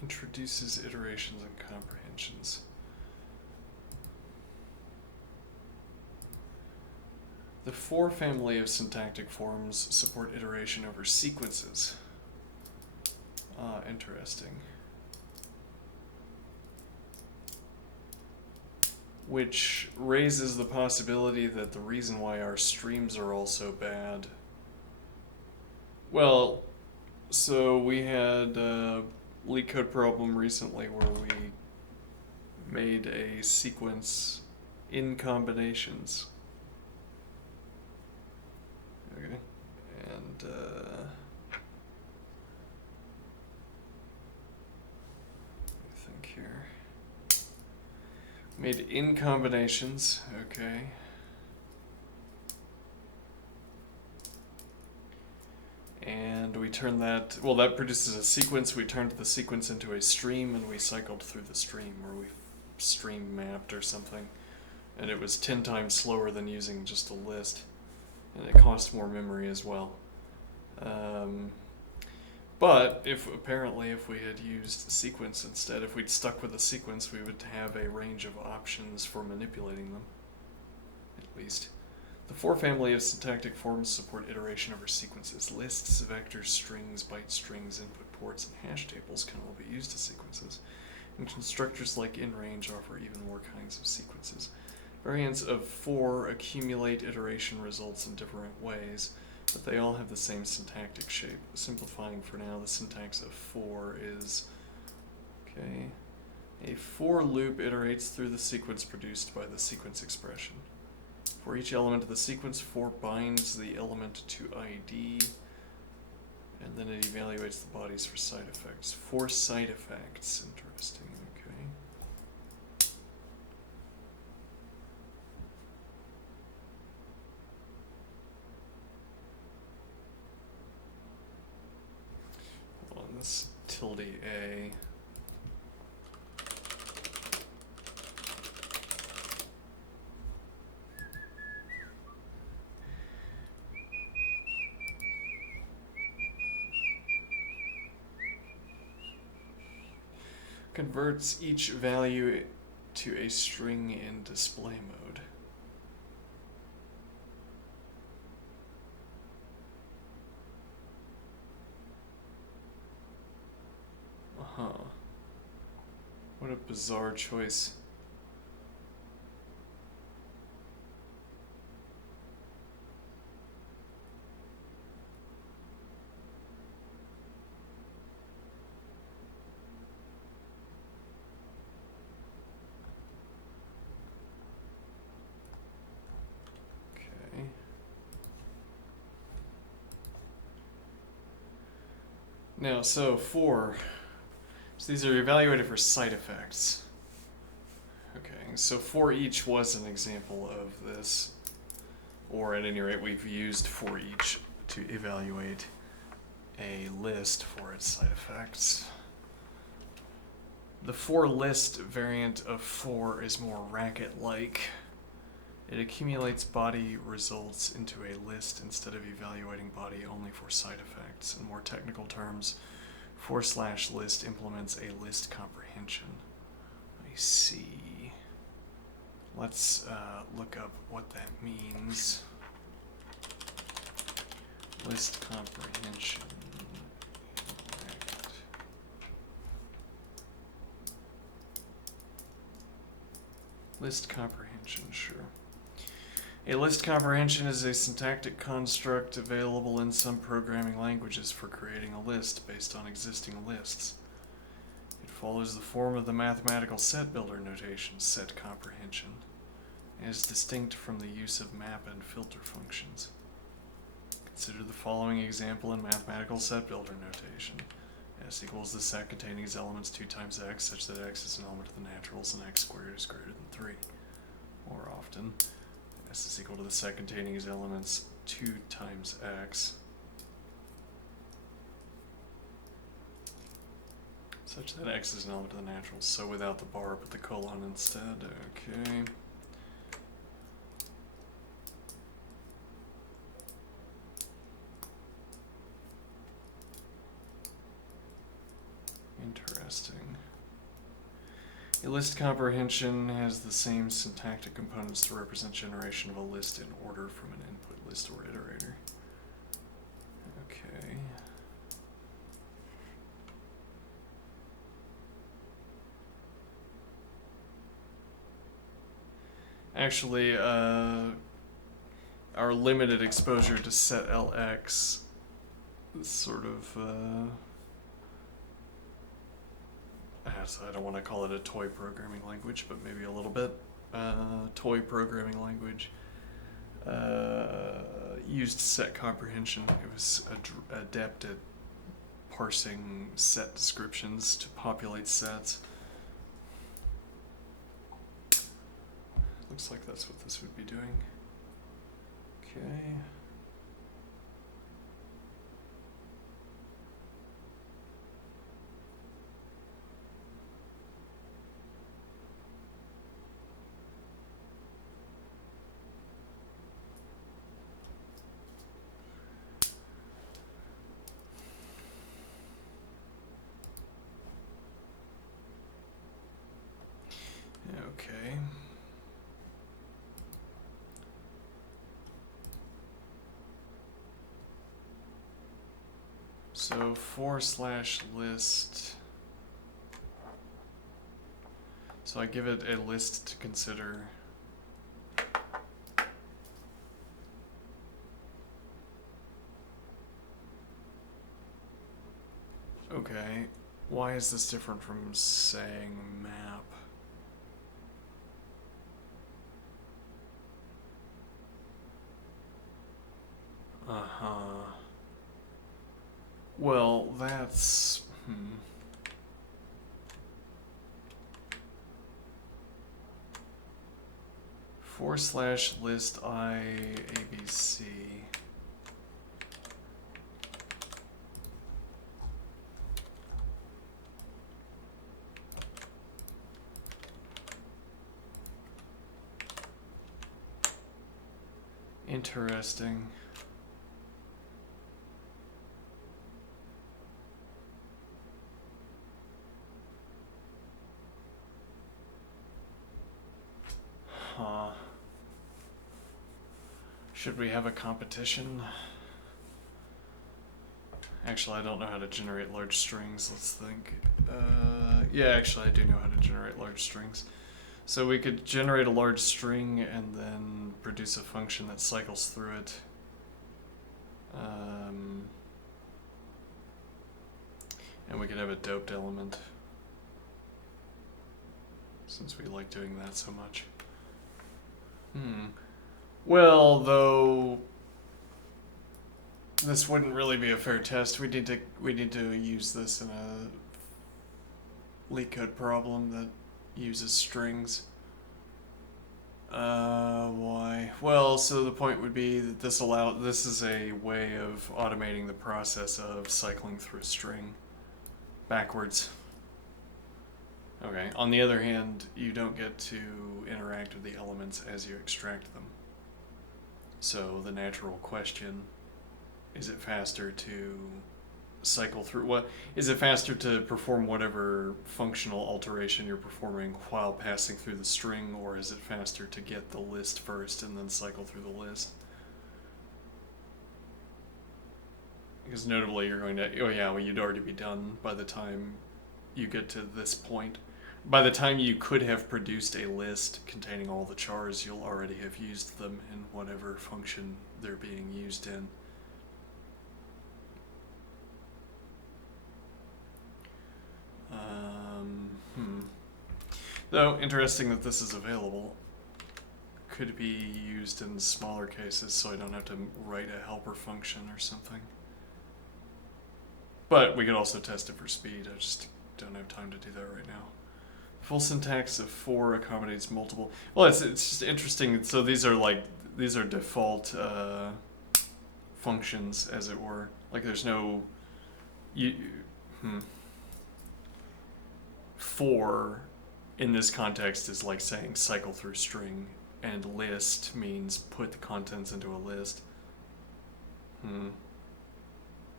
Introduces iterations and comprehensions. The for family of syntactic forms support iteration over sequences. Ah, interesting. Which raises the possibility that the reason why our streams are all so bad. Well, so we had a leak code problem recently where we made a sequence in combinations. Okay, and let me think here. Made in combinations, okay. And we turned that, well, that produces a sequence. We turned the sequence into a stream and we cycled through the stream, or we stream mapped or something. And it was 10 times slower than using just a list. And it cost more memory as well. But if we had used sequence instead, if we'd stuck with a sequence, we would have a range of options for manipulating them, at least. The 4 family of syntactic forms support iteration over sequences. Lists, vectors, strings, byte strings, input ports, and hash tables can all be used as sequences. And constructors like inRange offer even more kinds of sequences. Variants of 4 accumulate iteration results in different ways, but they all have the same syntactic shape. Simplifying for now, the syntax of 4 is, okay, a for loop iterates through the sequence produced by the sequence expression. For each element of the sequence, 4 binds the element to ID, and then it evaluates the bodies for side effects. 4 side effects, interesting, okay. Hold on, this tilde A. Converts each value to a string in display mode. What a bizarre choice. Now, so these are evaluated for side effects. Okay, so for each was an example of this, or at any rate, we've used for each to evaluate a list for its side effects. The for list variant of for is more racket-like. It accumulates body results into a list instead of evaluating body only for side effects. In more technical terms, for/list implements a list comprehension. I see. Let's look up what that means. List comprehension. List comprehension, sure. A list comprehension is a syntactic construct available in some programming languages for creating a list based on existing lists. It follows the form of the mathematical set builder notation, set comprehension, and is distinct from the use of map and filter functions. Consider the following example in mathematical set builder notation. S equals the set containing its elements 2 times x, such that x is an element of the naturals and x squared is greater than 3. More often, S is equal to the set containing its elements 2 times x, such that x is an element of the naturals, so without the bar but the colon instead. Okay. Interesting. A list comprehension has the same syntactic components to represent generation of a list in order from an input list or iterator. Okay. Actually, our limited exposure to set LX is sort of I don't want to call it a toy programming language, but maybe a little bit. Toy programming language used set comprehension. It was adept at parsing set descriptions to populate sets. Looks like that's what this would be doing. Okay. Okay. So /list. So I give it a list to consider. Okay. Why is this different from saying map? Uh-huh. Well, that's... /list I ABC. Interesting. Huh. Should we have a competition? Actually, I don't know how to generate large strings. Let's think. Yeah, actually, I do know how to generate large strings. So we could generate a large string and then produce a function that cycles through it. And we could have a doped element, since we like doing that so much. Well, though, this wouldn't really be a fair test. We need to use this in a LeetCode problem that uses strings. Why? Well, so the point would be that this is a way of automating the process of cycling through a string backwards. Okay. On the other hand, you don't get to interact with the elements as you extract them. So the natural question, is it faster to cycle through is it faster to perform whatever functional alteration you're performing while passing through the string, or is it faster to get the list first and then cycle through the list? Because notably you're going to, you'd already be done by the time you get to this point. By the time you could have produced a list containing all the chars, you'll already have used them in whatever function they're being used in. Though, interesting that this is available. Could be used in smaller cases, so I don't have to write a helper function or something. But we could also test it for speed. I just don't have time to do that right now. Full syntax of for accommodates multiple. Well, it's just interesting. So these are default functions, as it were. Like there's no For in this context is like saying cycle through string, and list means put the contents into a list.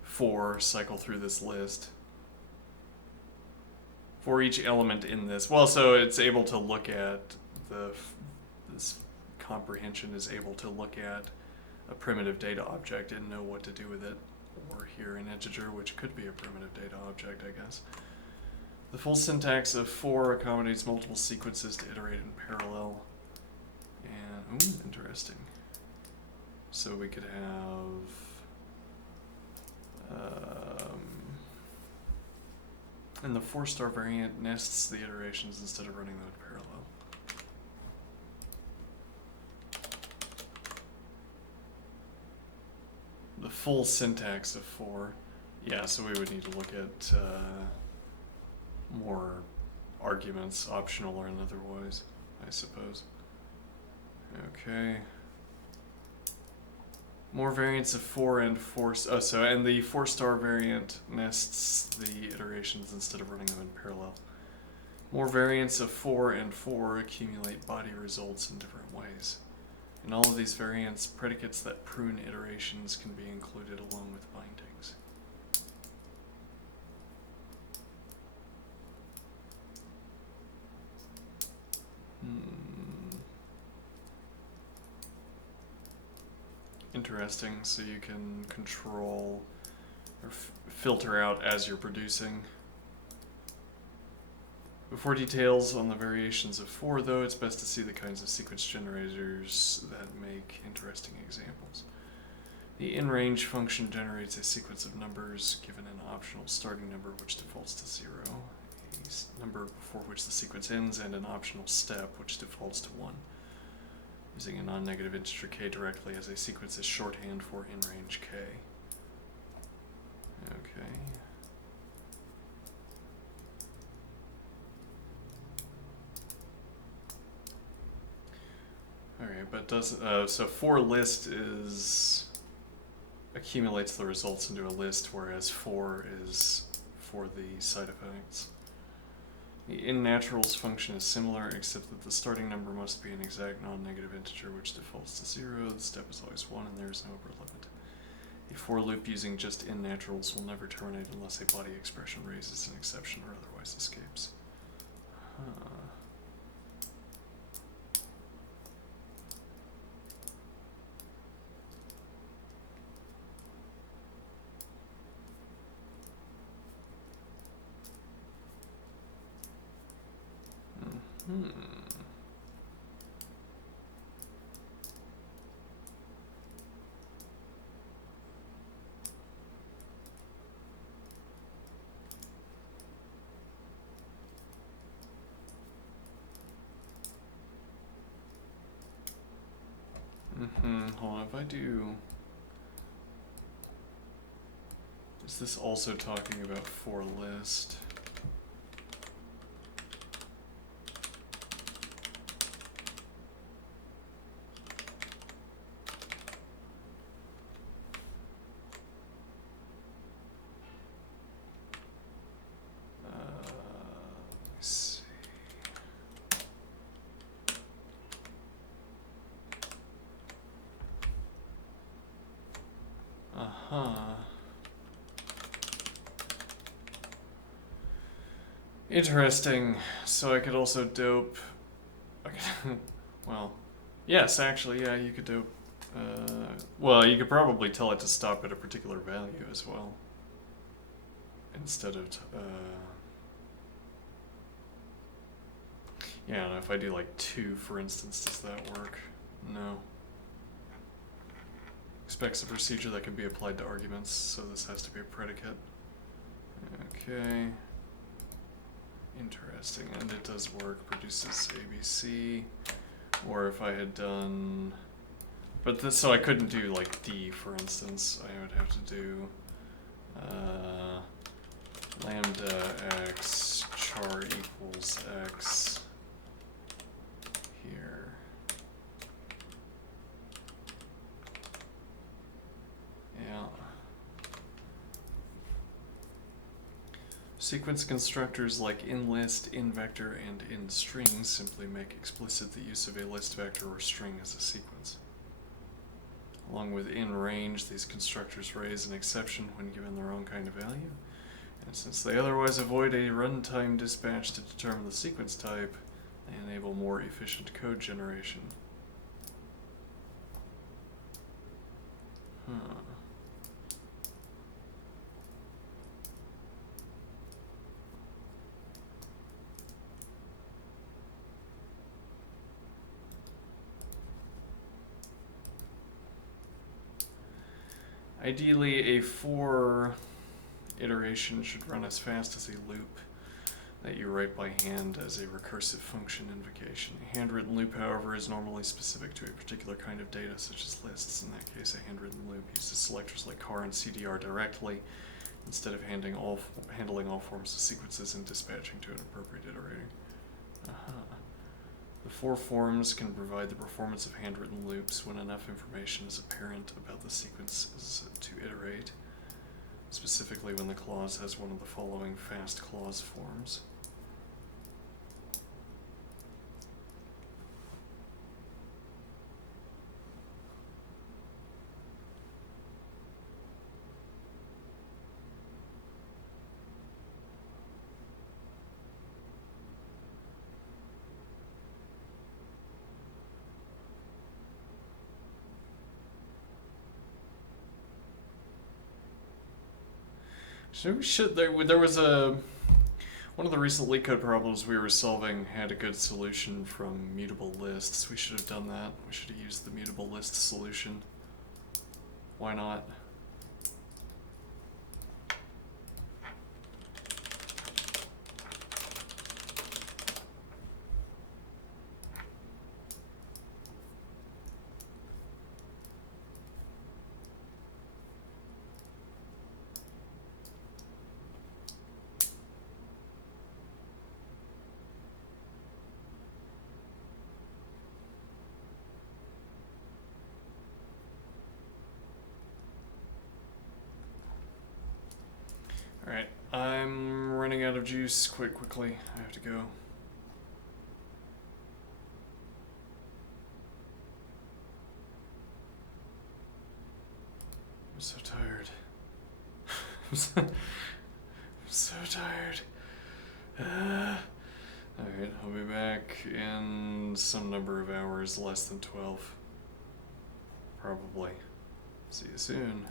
For cycle through this list. For each element in this. Well, so it's able to look at this comprehension is able to look at a primitive data object and know what to do with it. Or here an integer, which could be a primitive data object, I guess. The full syntax of for accommodates multiple sequences to iterate in parallel. And, interesting. So we could have... and the 4-star variant nests the iterations instead of running them in parallel. The full syntax of for. Yeah, so we would need to look at more arguments, optional or in otherwise, I suppose. Okay. More variants of for and for. And the 4-star variant nests the iterations instead of running them in parallel. More variants of for and for accumulate body results in different ways. In all of these variants, predicates that prune iterations can be included along with bindings. Interesting. So you can control or filter out as you're producing. Before details on the variations of for, though, it's best to see the kinds of sequence generators that make interesting examples. The in-range function generates a sequence of numbers given an optional starting number which defaults to 0, a number before which the sequence ends, and an optional step which defaults to 1. Using a non-negative integer k directly as a sequence is shorthand for in-range k. Okay. Alright, but does so for list is accumulates the results into a list, whereas for is for the side effects. The in-naturals function is similar, except that the starting number must be an exact non-negative integer which defaults to 0, the step is always 1, and there is no upper limit. A for loop using just in-naturals will never terminate unless a body expression raises an exception or otherwise escapes. Hold on, if I do... Is this also talking about for list? Let's see. Interesting. So I could also dope... well, yes, actually, yeah, you could dope... well, you could probably tell it to stop at a particular value as well. Instead of... yeah, and if I do like 2, for instance, does that work? No. Expects a procedure that can be applied to arguments, so this has to be a predicate. Okay. Interesting, and it does work, produces ABC, or if I had done, but this, so I couldn't do like D, for instance, I would have to do lambda x char equals x here. Yeah. Sequence constructors like inList, inVector, and inString simply make explicit the use of a list vector or string as a sequence. Along with inRange, these constructors raise an exception when given the wrong kind of value, and since they otherwise avoid a runtime dispatch to determine the sequence type, they enable more efficient code generation. Ideally, a for iteration should run as fast as a loop that you write by hand as a recursive function invocation. A handwritten loop, however, is normally specific to a particular kind of data, such as lists. In that case, a handwritten loop uses selectors like car and CDR directly, instead of handling all forms of sequences and dispatching to an appropriate iterator. The for forms can provide the performance of handwritten loops when enough information is apparent about the sequences to iterate, specifically when the clause has one of the following fast clause forms. So there was one of the recent LeetCode problems we were solving had a good solution from mutable lists. We should have done that. We should have used the mutable list solution. Why not? Alright, I'm running out of juice quite quickly. I have to go. I'm so tired. I'm so tired. Alright, I'll be back in some number of hours, less than 12. Probably. See you soon.